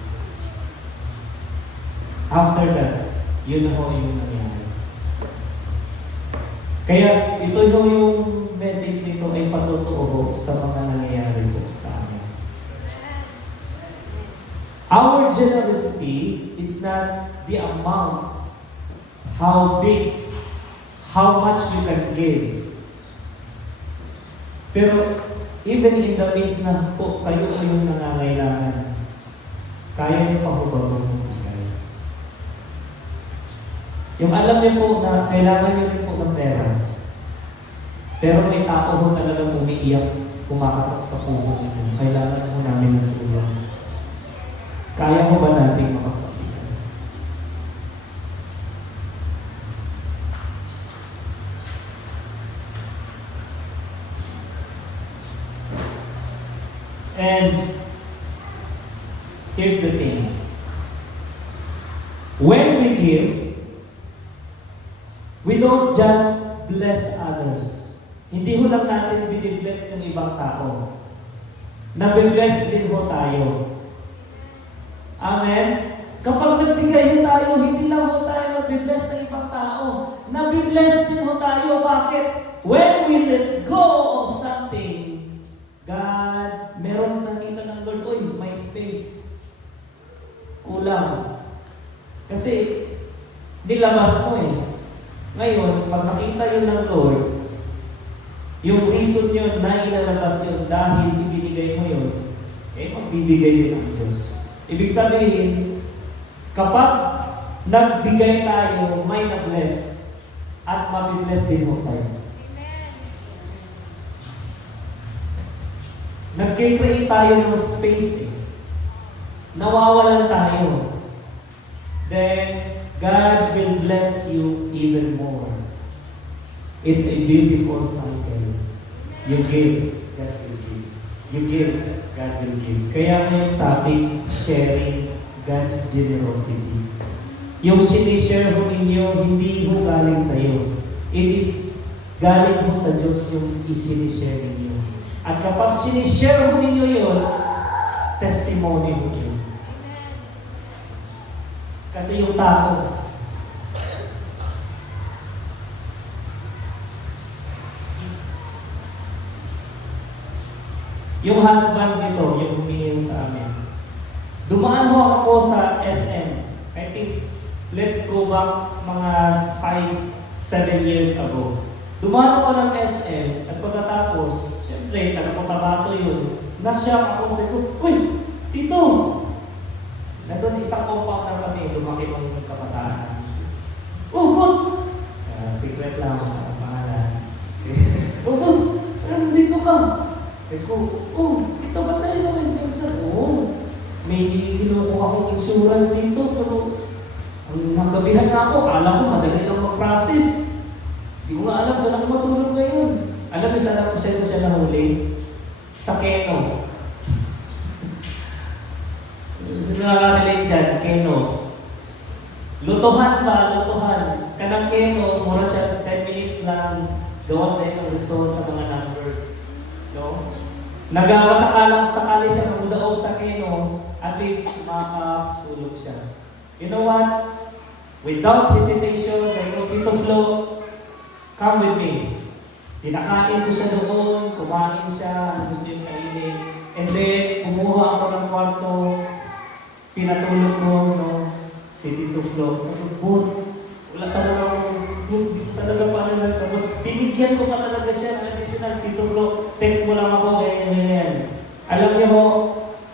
After that, yun na ho yung nangyari. Kaya ito ho yung message nito ay patotoo ho sa mga nangyayari po sa amin. Our generosity is not the amount, how big, how much you can give. Pero even in the midst na po kayo po yung nangangailangan, kaya niyo pa ho ba bumibigay? Yung alam niyo po na kailangan niyo rin po ng pera, pero may tao ho talagang umiiyak, kumakatok sa puso niyo, kailangan ho namin ng tulong. Kaya ho ba nating makapagbigay? And here's the thing. When we give, we don't just bless others. Hindi ho lang natin binibless yung ibang tao. Nabibless din ho tayo. Amen? Kapag nagbigay ho tayo, hindi lang ho tayo nabibless ng ibang tao. Nabibless din ho tayo. Bakit? When we let go of something, God, meron nakita ng Lord, oy, may space. Kulang. Kasi, nilabas mo eh. Ngayon, pag nakita yun ng Lord, yung reason yun na ilalabas yun dahil ibinigay mo yun, eh magbibigay din ang Diyos. Ibig sabihin, kapag nagbigay tayo, may na-bless at mabibless din mo tayo. Nag-create tayo ng space eh. Nawawalan tayo. Then, God will bless you even more. It's a beautiful cycle. You give, God will give. You give, God will give. Kaya ngayong topic, sharing God's generosity. Yung sinishare mo ninyo, hindi ho galing sa iyo. It is galing mo sa Diyos yung isinishare ninyo. At kapag sinishare mo ninyo yun, testimony mo yun. Kasi yung tao, yung husband nito, yung humingi sa amin. Dumaan ho ako sa SM. I think, let's go back mga 5-7 years ago. Dumaan ako ng SM at pagkatapos, syempre, taga-Cotabato yun. Nasyak ako sa ko, uy, Tito! Nandun isang compound na kami, lumaki mong kabataan. Oh, good! Secret lang sa pangalan. Oh, good! Nandito ka! Ko, oh, ito ba tayo na sir? Oh, may kinukuha akong insurance dito, pero ang nanggabihan na ako, kala ko madali lang mag-process. Hindi ko nga alam saan ako matulog ngayon. Alam mo saan ako siya nahuli? Sa Keno. Sino nakaka-relate dyan? Keno. Lutuhan ba? Lutuhan. Kanang Keno, mura siya 10 minutes lang. Gawas na yung result sa mga numbers. No? Nagawa sakali siya mamudaog sa Keno, at least makakatulog siya. You know what? Without hesitation, sabi ko, Tito Flo, come with me. Pinakain ko siya doon, kumain siya, ano gusto yung kainin. And then, kumuha ako ng kwarto, pinatulog ko, no, si Tito Flo. Sabi ko, wala talaga ako, hindi ko talaga paano lang. Tapos, binigyan ko pa talaga siya ng additional, Tito Flo, text mo lang ako, ganyan. Alam niyo ho,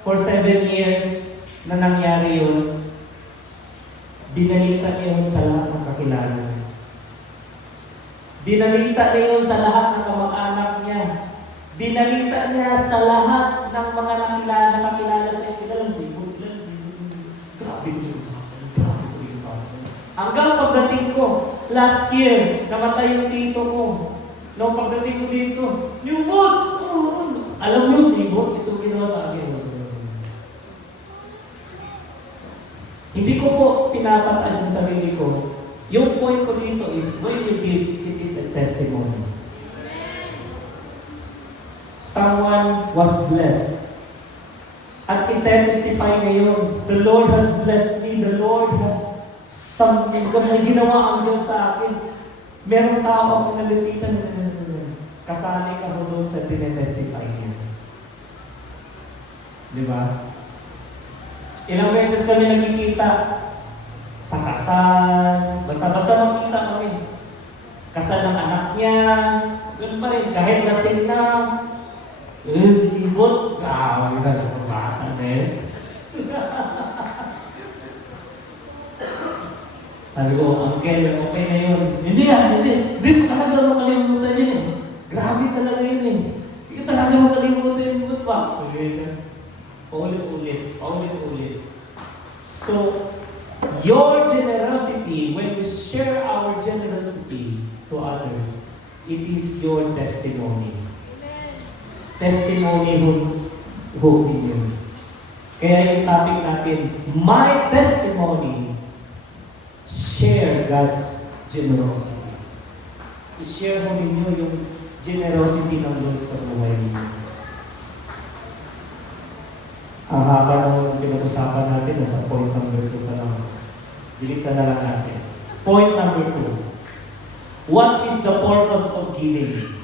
for 7 years na nangyari yun, binalita niya yun sa lahat ng kakilala. Binalita niya yun sa lahat ng kamag-anak niya. Binalita niya sa lahat ng mga nakilala sa iyo. Kilala mo si Ibo, grabe ito yung bata. Hanggang pagdating ko, last year, namatay yung tito ko. Noong pagdating ko dito, new mood! Alam niyo, sibot, ito ginawa sa akin. Hindi ko po pinapataas ang sarili ko. Yung point ko dito is, when you give, it is a testimony. Someone was blessed. At ite-testify ngayon, the Lord has blessed me, the Lord has something, may ginawa ang Diyos sa akin. Merong tao akong nalipitan, kasali ka ho doon sa tinetestify niya. Di ba? Ilang beses kami nagkikita sa kasal, basta-basta magkita kami. Kasal ng anak niya, ganoon pa rin, kahit lasing na, sibot, grabe ka na kung bata na yun. Sabi ko, Uncle, okay na yun. Hindi ko talaga makalimutan yun eh. Grabe talaga yun eh. Hindi ko talaga makalimutan yun. Ba't ba? Paulit-ulit. So, your generosity, when we share our generosity to others, it is your testimony. Testimony who yun. Kaya yung topic natin, my testimony, share God's generosity. I-share mo ninyo yung generosity ng Lord sa buhay ninyo. Ang haba ng pinag-usapan natin, nasa point number 2 pa lang. Bilisan na lang natin. Point number 2. What is the purpose of giving?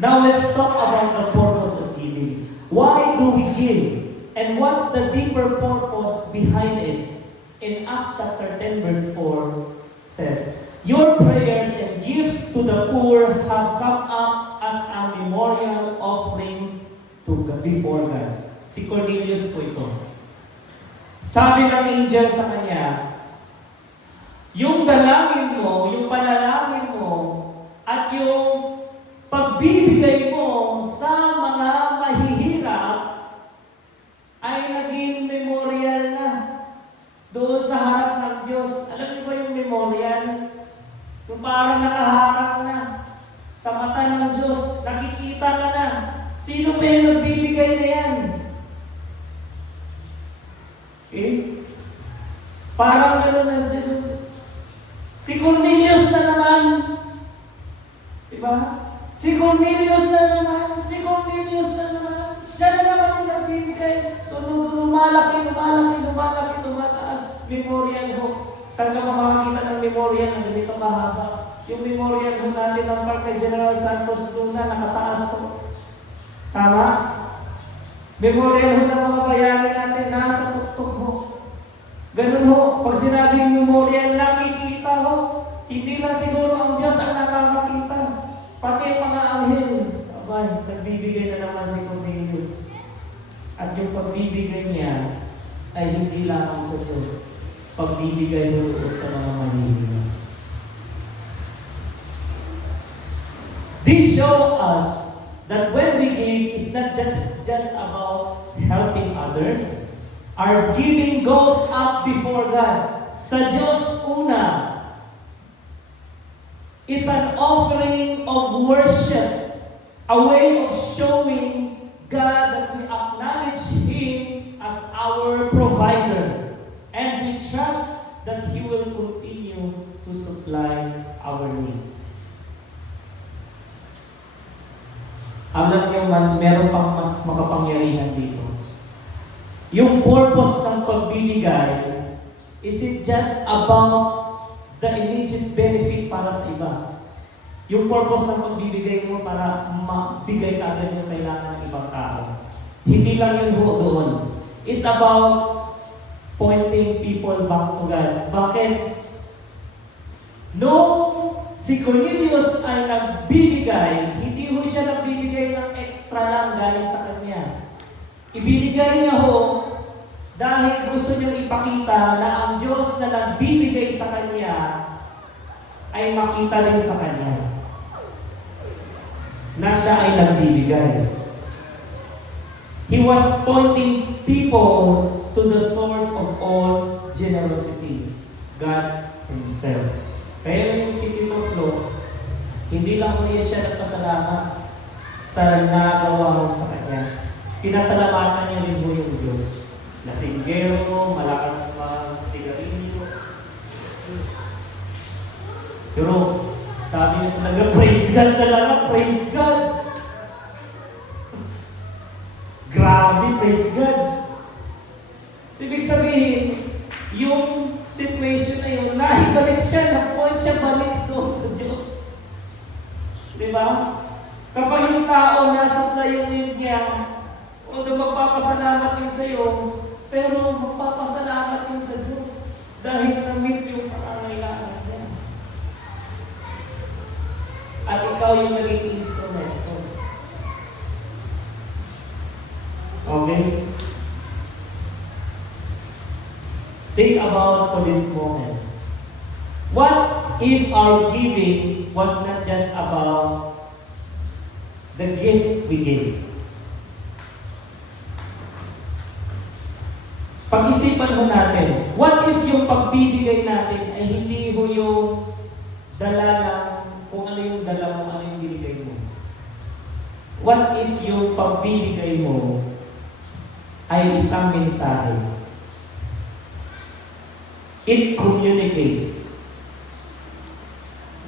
Now let's talk about the purpose of giving. Why do we give? And what's the deeper purpose behind it? In Acts chapter 10 verse 4 says, your prayers and gifts to the poor have come up as a memorial offering to God, before God. Si Cornelius po ito. Sabi ng angel sa kanya, yung dalangin mo, yung panalangin mo, at yung pagbibigay mo sa mga mahihirap ay naging memorial na doon sa harap ng Diyos. Alam niyo ba yung memorial? Yung parang nakaharap na sa mata ng Diyos, nakikita ka na. Sino ba yung nagbibigay na yan? Parang gano'n na si Cornelius na naman. Diba? Si Cornelius na naman. Siya na naman yung nagbibigay. So, lumalaki, tumataas. Memorial ho. Saan ka makakita ng memorial na ganito kahaba? Yung memorial ho natin ng Parque General Santos Luna, nakataas ho. Tama? Memorial ho ng mga bayani natin, nasa tuktok ho. Ganun ho, pag sinabing memorial, nakikita ho. Hindi na siguro ang Diyos ang nakakakita. Pati ang mga anghel. Abay, nagbibigay na naman si Cornelius. At yung pagbibigay niya ay hindi lamang sa Diyos. Pagbibigay mo sa mga mahihirap. This shows us that when we give, it's not just about helping others. Our giving goes up before God. Sa Diyos una. It's an offering of worship. A way of showing God that we acknowledge Him as our provider. And we trust that He will continue to supply our needs. Alam niyo man, meron pang mas makapangyarihan dito. Yung purpose ng pagbibigay, is it just about the immediate benefit para sa iba? Yung purpose ng pagbibigay mo para mabigay ka agad yung kailangan ng ibang tao. Hindi lang yun ho doon. It's about pointing people back to God. Bakit? Nung si Cornelius ay nagbibigay, hindi ho siya nagbibigay ng extra lang galing sa kanya. Ibinigay niya ho dahil gusto niyang ipakita na ang Diyos na nagbibigay sa kanya ay makita din sa kanya na siya ay nagbibigay. He was pointing people to the source of all generosity, God Himself. Kaya yung si Tito Flo, hindi lang po siya nagpasalamat sa nagawa mo sa Kanya. Pinasalamatan niyo rin mo yung Diyos. Lasinggero, malakas mag-sigarilyo. Pero sabi niyo talaga, praise God talaga, praise God. Grabe, praise God. So, ibig sabihin, yung situation na yun, nahibalik siya, na-point siya balik doon sa Diyos. Di ba? Kapag yung tao nasa layunin niya, although magpapasalamat yun sa'yo, pero magpapasalamat yun sa Diyos dahil na-meet yung pangangailangan niya. At ikaw yung naging instrumento. Okay? Think about for this moment. What if our giving was not just about the gift we give? Pag-isipan mo natin, what if yung pagbibigay natin ay hindi ho yung dala ng kung ano yung dala mo, ano yung binigay mo? What if yung pagbibigay mo ay isang mensahe? It communicates.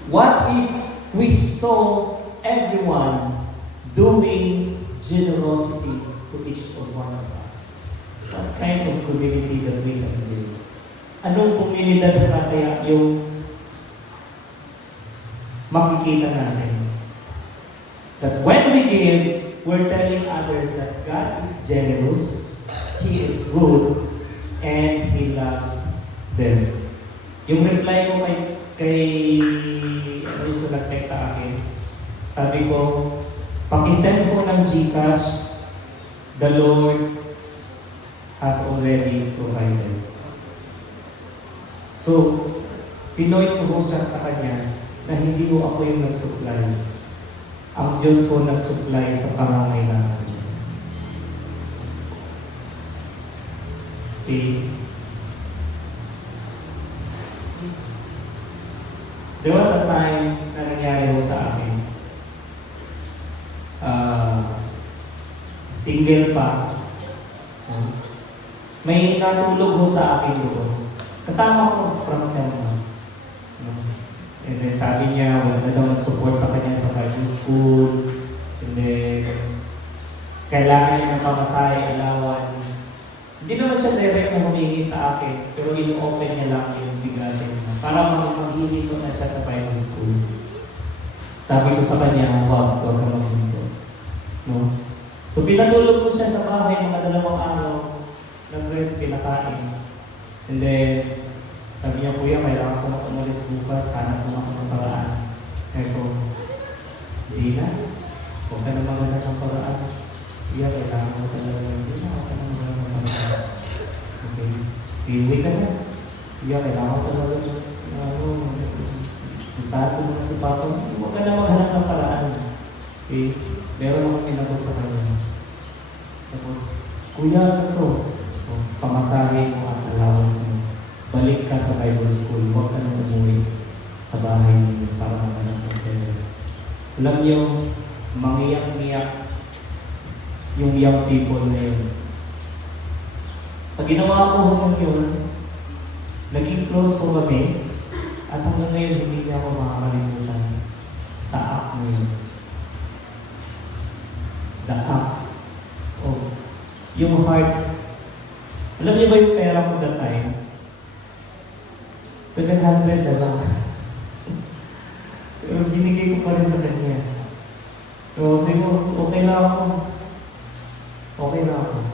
What if we saw everyone doing generosity to each one of us? What kind of community that we can build? Anong komunidad na kaya yung makikita natin? That when we give, we're telling others that God is generous, He is good, and He loves them. Yung reply ko kay ano yung nag-text sa akin, sabi ko, pakisend ko ng GCash, the Lord has already provided. So, pinoy ko siya sa Kanya na hindi ko ako yung nag-supply. Ang Diyos ko nag-supply sa pangangailangan. Okay. There was a time na nangyari ho sa akin. Single pa. May natulog ho sa akin doon. Kasama ko from Kelma. And then sabi niya, wala na daw nag-support sa kanya sa Bible school. And then, kailangan niya ng pamasahe, allowance. Hindi naman siya direct na humingi sa akin, pero in-open niya lang yung bigatin niya para maghihinto na siya sa Bible school. Sabi ko sa kanya, huwag ka maghinto. No? So pinatulog ko siya sa bahay mga 2 araw, nag-rest, pinakain. And then, sabi niya, Kuya, kailangan ko na umalis bukas, sana ko ako ng paraan. Kaya ko, hindi na. Huwag ka na maganda ng paraan. Kuya, kailangan mo talaga. Hindi na, huwag ka na maganda ng paraan. Okay. Siwi ka na. Kuya, kailangan ko talaga. Itato mo na si Papa. Huwag ka na maghanap ng paraan. Okay. Meron akong pinabot sa kanya. Tapos, Kuya, ano to? Pamasahe mo at allowance mo. Balik ka sa Bible school, huwag ka nang umuwi sa bahay ninyo para maghanap ng pera. Alam niyo, mangiyak-ngiyak yung young people na yun. Sa ginawa ko nung yun, naging close ko kami, at hanggang ngayon hindi niya ako makakalimutan sa act mo yun. The act of yung heart. Alam niyo ba yung pera ko that time? 700 na lang. Pero binigay ko pa rin sa kanya. So, siguro, okay na ako. Okay na ako.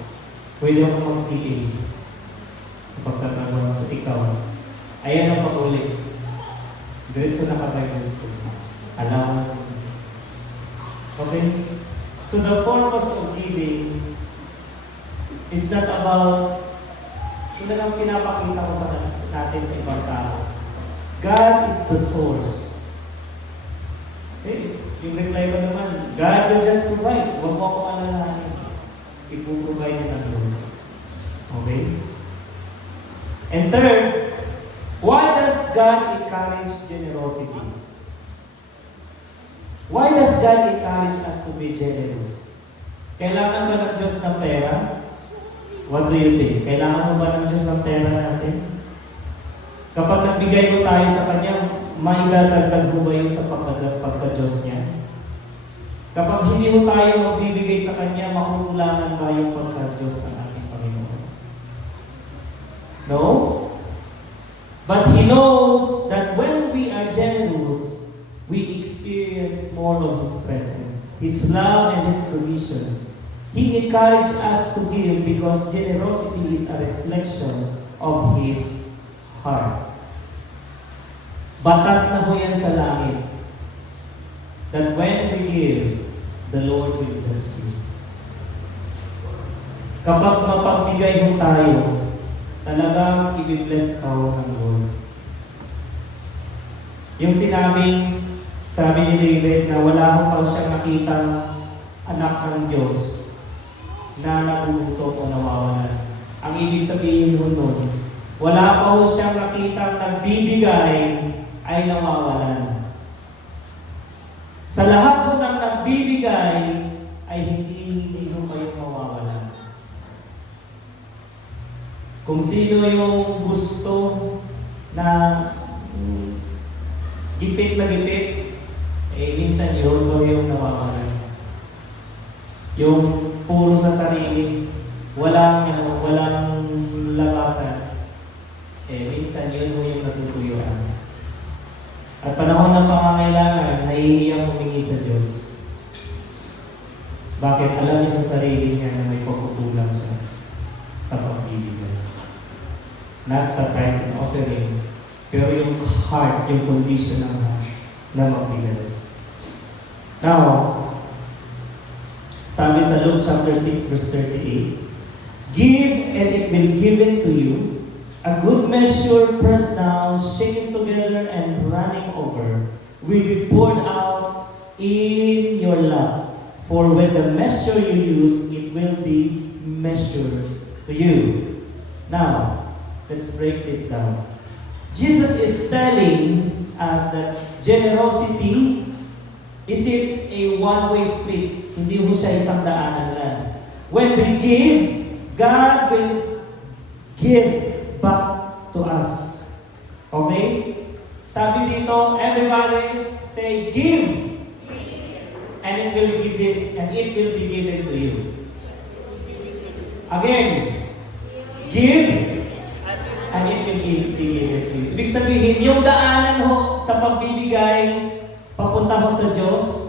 Pwede ako mag-CA sa pagtatrabaho ko. Ikaw, ayan ang pag-ulit. Diretso na ka-Bible school. Allowance. Okay? So, the purpose of giving is not about yun lang pinapakita ko sa natin sa ibang tao. God is the source. Okay? Yung reply ko naman, God will just provide. Huwag mo akong alalahanin. Ipuprovide niya ng Lord. Okay? And third, why does God encourage generosity? Why does God encourage us to be generous? Kailangan ba ng Diyos ng pera? What do you think? Kailangan mo ba ng Diyos ng pera natin? Kapag nagbigay ko tayo sa Kanya, maidadagdag mo ba yun sa pagka-Diyos niya? Kapag hindi mo tayo magbibigay sa Kanya, makukulangan ba yung pagka-Diyos ng ating Panginoon? No? But He knows that when we are generous, we experience more of His presence, His love and His provision. He encouraged us to give because generosity is a reflection of His heart. Batas na ho yan sa langit. That when we give, the Lord will bless you. Kapag mapagbigay ho tayo, talagang i-bless ka ho ng Lord. Yung sabi ni David na wala ho pa siyang nakitang anak ng Diyos na nagugutom o nawawalan. Ang ibig sabihin ho nun, wala pa ho siyang nakitang nagbibigay ay nawawalan. Sa lahat ho ng nagbibigay ay hindi ho kayo mawawalan. Kung sino yung gusto na gipit na gipit, minsan yun ho yung nawawalan. Yung puro sa sarili, walang labasan, minsan yun mo yung natutuyuan. At panahon ng pangangailangan, nahihiyang humingi sa Diyos. Bakit? Alam niya sa sarili niya na may pagkukulang siya sa pagbibigay. Not sa price and offering, pero yung heart, yung condition ng heart na magbigay. Now, sabi sa Luke chapter 6 verse 38, "Give and it will be given to you, a good measure pressed down, shaken together and running over, will be poured out in your lap. For with the measure you use, it will be measured to you." Now, let's break this down. Jesus is telling us that generosity isn't a one-way street. Hindi mo siya isang daanan lang. When we give, God will give back to us. Okay? Sabi dito, everybody say, give. And it will be given to you. Again, give and it will be given to you. Ibig sabihin, yung daanan ho sa pagbibigay, papunta ho sa Diyos,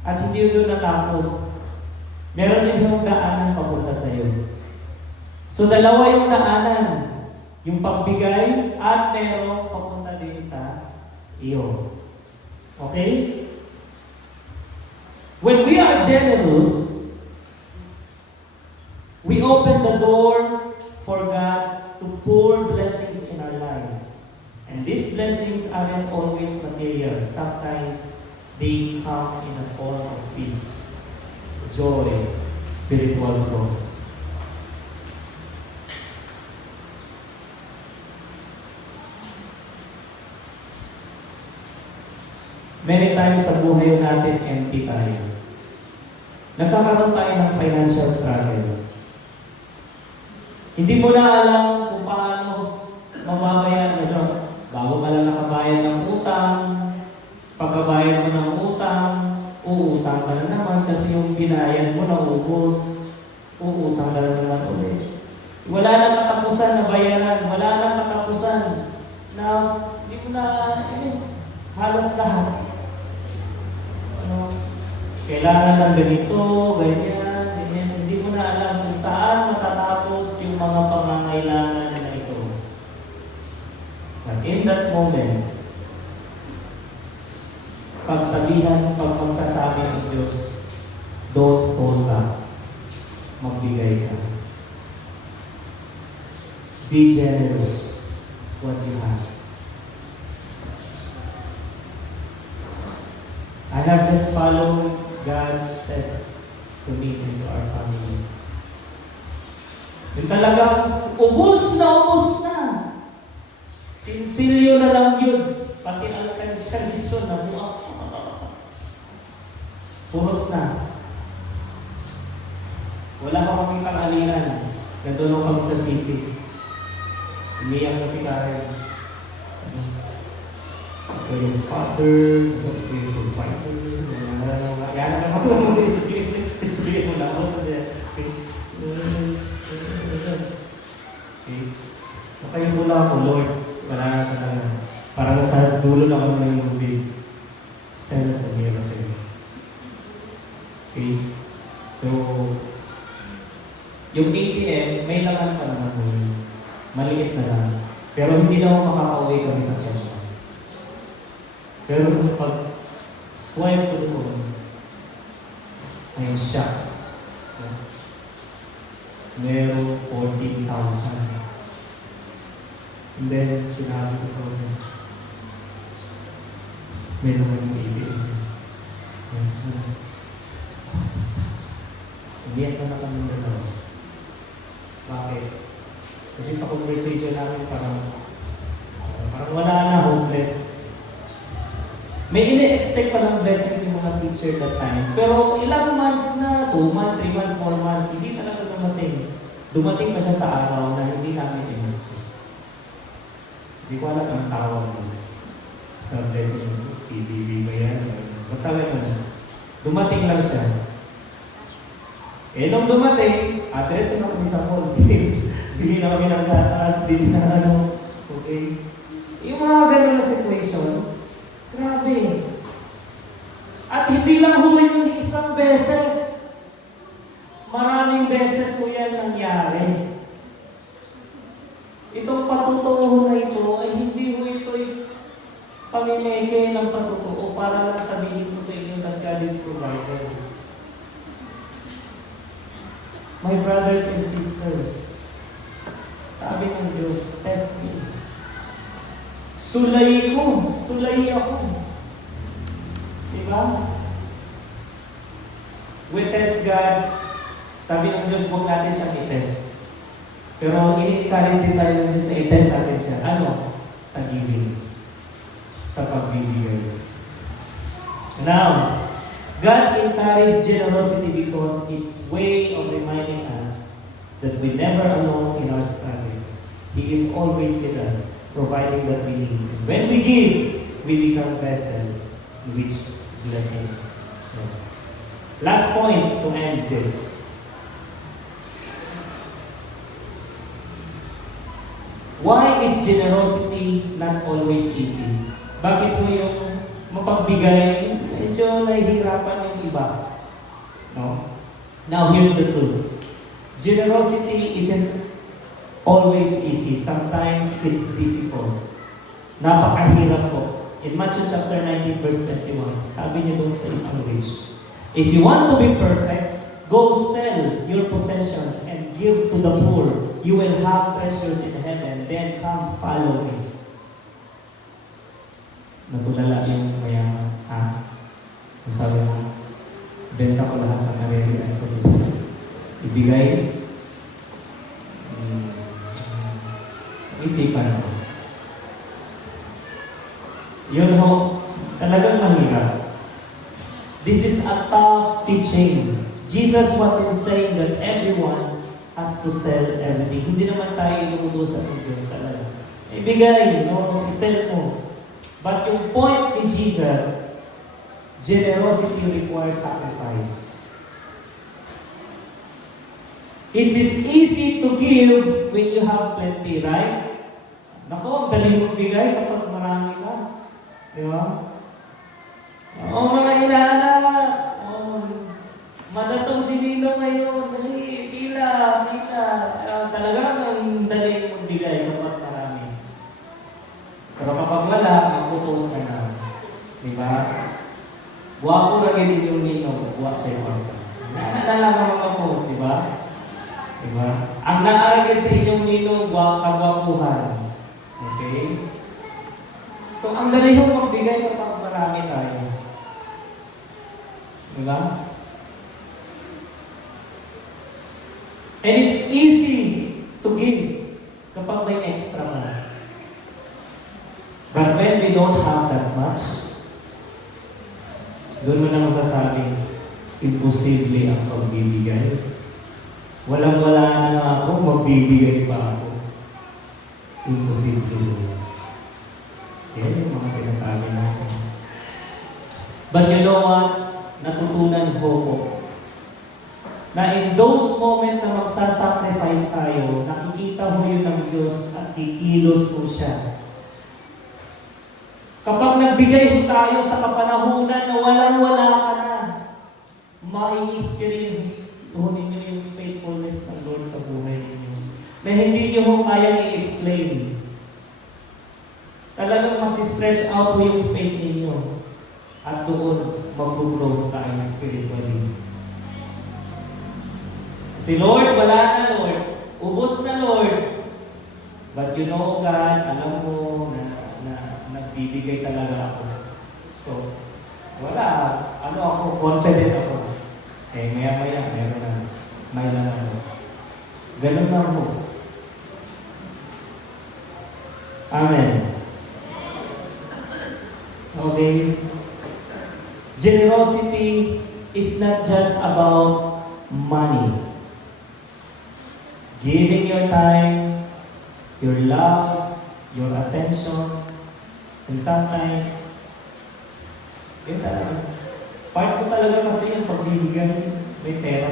at hindi doon natapos. Meron din yung daanan papunta sa iyo. So dalawa yung daanan. Yung pagbigay at merong papunta din sa iyo. Okay? When we are generous, we open the door for God to pour blessings in our lives. And these blessings aren't always material. Sometimes they come in the form of peace, joy, spiritual growth. Many times sa buhay natin, empty tayo. Nagkakaroon tayo ng financial struggle. Hindi mo na alam kung paano mababayaran ito. Bago ka lang nakabayad ng utang, pagkabayad mo ng utang, uutang ka na naman kasi yung binayad mo naubos, uutang ka na naman ulit. Wala nang katapusan na bayaran, wala nang katapusan na hindi mo na, halos lahat. Kailangan ng ganito, ganyan. Hindi mo na alam kung saan matatapos yung mga pangangailangan na ito. But in that moment, pagsasabi ng Diyos, don't hold back. Magbigay ka. Be generous what you have. I have just followed God said to me and to our family. Yung talagang ubos na. Sinsilyo na lang yun. Pati alkansya misyon na buha. Purot na. Wala ka kaming pangalinan. Natulong kami sa city. Umiyak na si Karen. Ikaw yung father, ikaw yung provider, yan na naman mo isipin mo na ako. Makayo mula ako, Lord. Wala na talaga. Para nasa dulo na kami ng lubig. Send us a miracle. Okay? So, yung ATM, may laman pa naman po yun. Maliit na lang. Pero hindi na ako makaka-uwi kami sa church. Pero kung pag-swipe ko doon, I'm shocked. Meron 14,000. And then, sinabi ko sa kanya, meron yung ATM. 40,000. Umiyak na kami dalawa. Bakit? Kasi sa conversation namin parang wala na, hopeless. May ine-expect pa ng blessings yung mga teacher that time. Pero ilang months na, 2 months, 3 months, 4 months, hindi talaga dumating. Dumating pa siya sa araw na hindi namin in-expect. Hindi ko alam ang tawag mo. Sa blessing, PBB ba yan? Basta gano'n. Dumating lang siya. Eh, nung dumating, diretso na kami sa mall. Bili na kami ng gatas, bili na ano. Okay? Yung mga gano'n na situation, grabe. At hindi lang ho yung isang beses. Maraming beses ho yan nangyari. Itong patutuo na ito ay hindi ho ito'y pamimeke ng patutuo para lang sabihin ko sa inyo that God is provider. My brothers and sisters, sabi ng Diyos, test me. Sulay ako. Diba? We test God. Sabi ng Diyos, huwag natin siyang i-test. Pero ini-encourage din tayo ng Diyos na i-test natin siya. Ano? Sa giving. Sa pagbibigay. Now, God encourages generosity because it's way of reminding us that we're never alone in our struggle. He is always with us, providing that we need. When we give, we become vessel in which blessings. Last point to end this. Why is generosity not always easy? Bakit mo yung mapagbigay, medyo nahihirapan yung iba? No? Now, here's the truth. Generosity isn't always easy. Sometimes it's difficult. Napakahirap po. In Matthew chapter 19, verse 21, sabi niyo doon sa isang rich, if you want to be perfect, go sell your possessions and give to the poor. You will have treasures in heaven. Then come follow me. Natulala yung mayaman. Sabi mo, benta ko lahat ng naririyan ko sa ibigay. Isipan mo. Yun ho, talagang mahirap. This is a tough teaching. Jesus wasn't saying that everyone has to sell everything. Hindi naman tayo inuutosan ng Diyos talaga. Ibigay, no? I-sell mo. But yung point ni Jesus, generosity requires sacrifice. It is easy to give when you have plenty, right? Nako, ang galing mong bigay kapag marami ka. Di ba? Mga inaanak. Madatong si Nino ngayon. Dali, pila. Talagang ang dali mong bigay kapag marami. Pero kapag wala, magpupost ka na. Di ba? Guwapo rin din yung Nino. Guwapo siya yung lang ang mga post, di ba? Di ba? Ang naaragin sa inyong Nino, kagwapuhan. Okay? So, ang dali yung magbigay kapag marami tayo. Di ba? And it's easy to give kapag may extra money. But when we don't have that much, doon mo na masasabi, imposible ang pagbibigay. Walang-wala na nga ako, magbibigay pa ako. Imposible. Yan yung mga sinasabi natin. But you know what? Natutunan ko na in those moments na magsasacrifice tayo, nakikita ho yun ng Diyos at kikilos ho siya. Kapag nagbigay ho tayo sa kapanahunan na walang-wala ka na, mai-experience ho ninyo yung faithfulness ng Lord sa buhay ninyo. Na hindi niyo ho kayang i-explain. Talagang masistretch out ho yung faith ninyo. At doon, mag-grow tayo spiritually. Si Lord, wala na Lord. Ubos na Lord. But you know God, alam mo na nagbibigay talaga ako. So, wala. Ako, confident ako. Eh, maya-maya, meron na. May na ako. Ganun na ako. Amen. Okay? Generosity is not just about money. Giving your time, your love, your attention, and sometimes, yun talaga. Part ko talaga kasi yung pagbibigay, may pera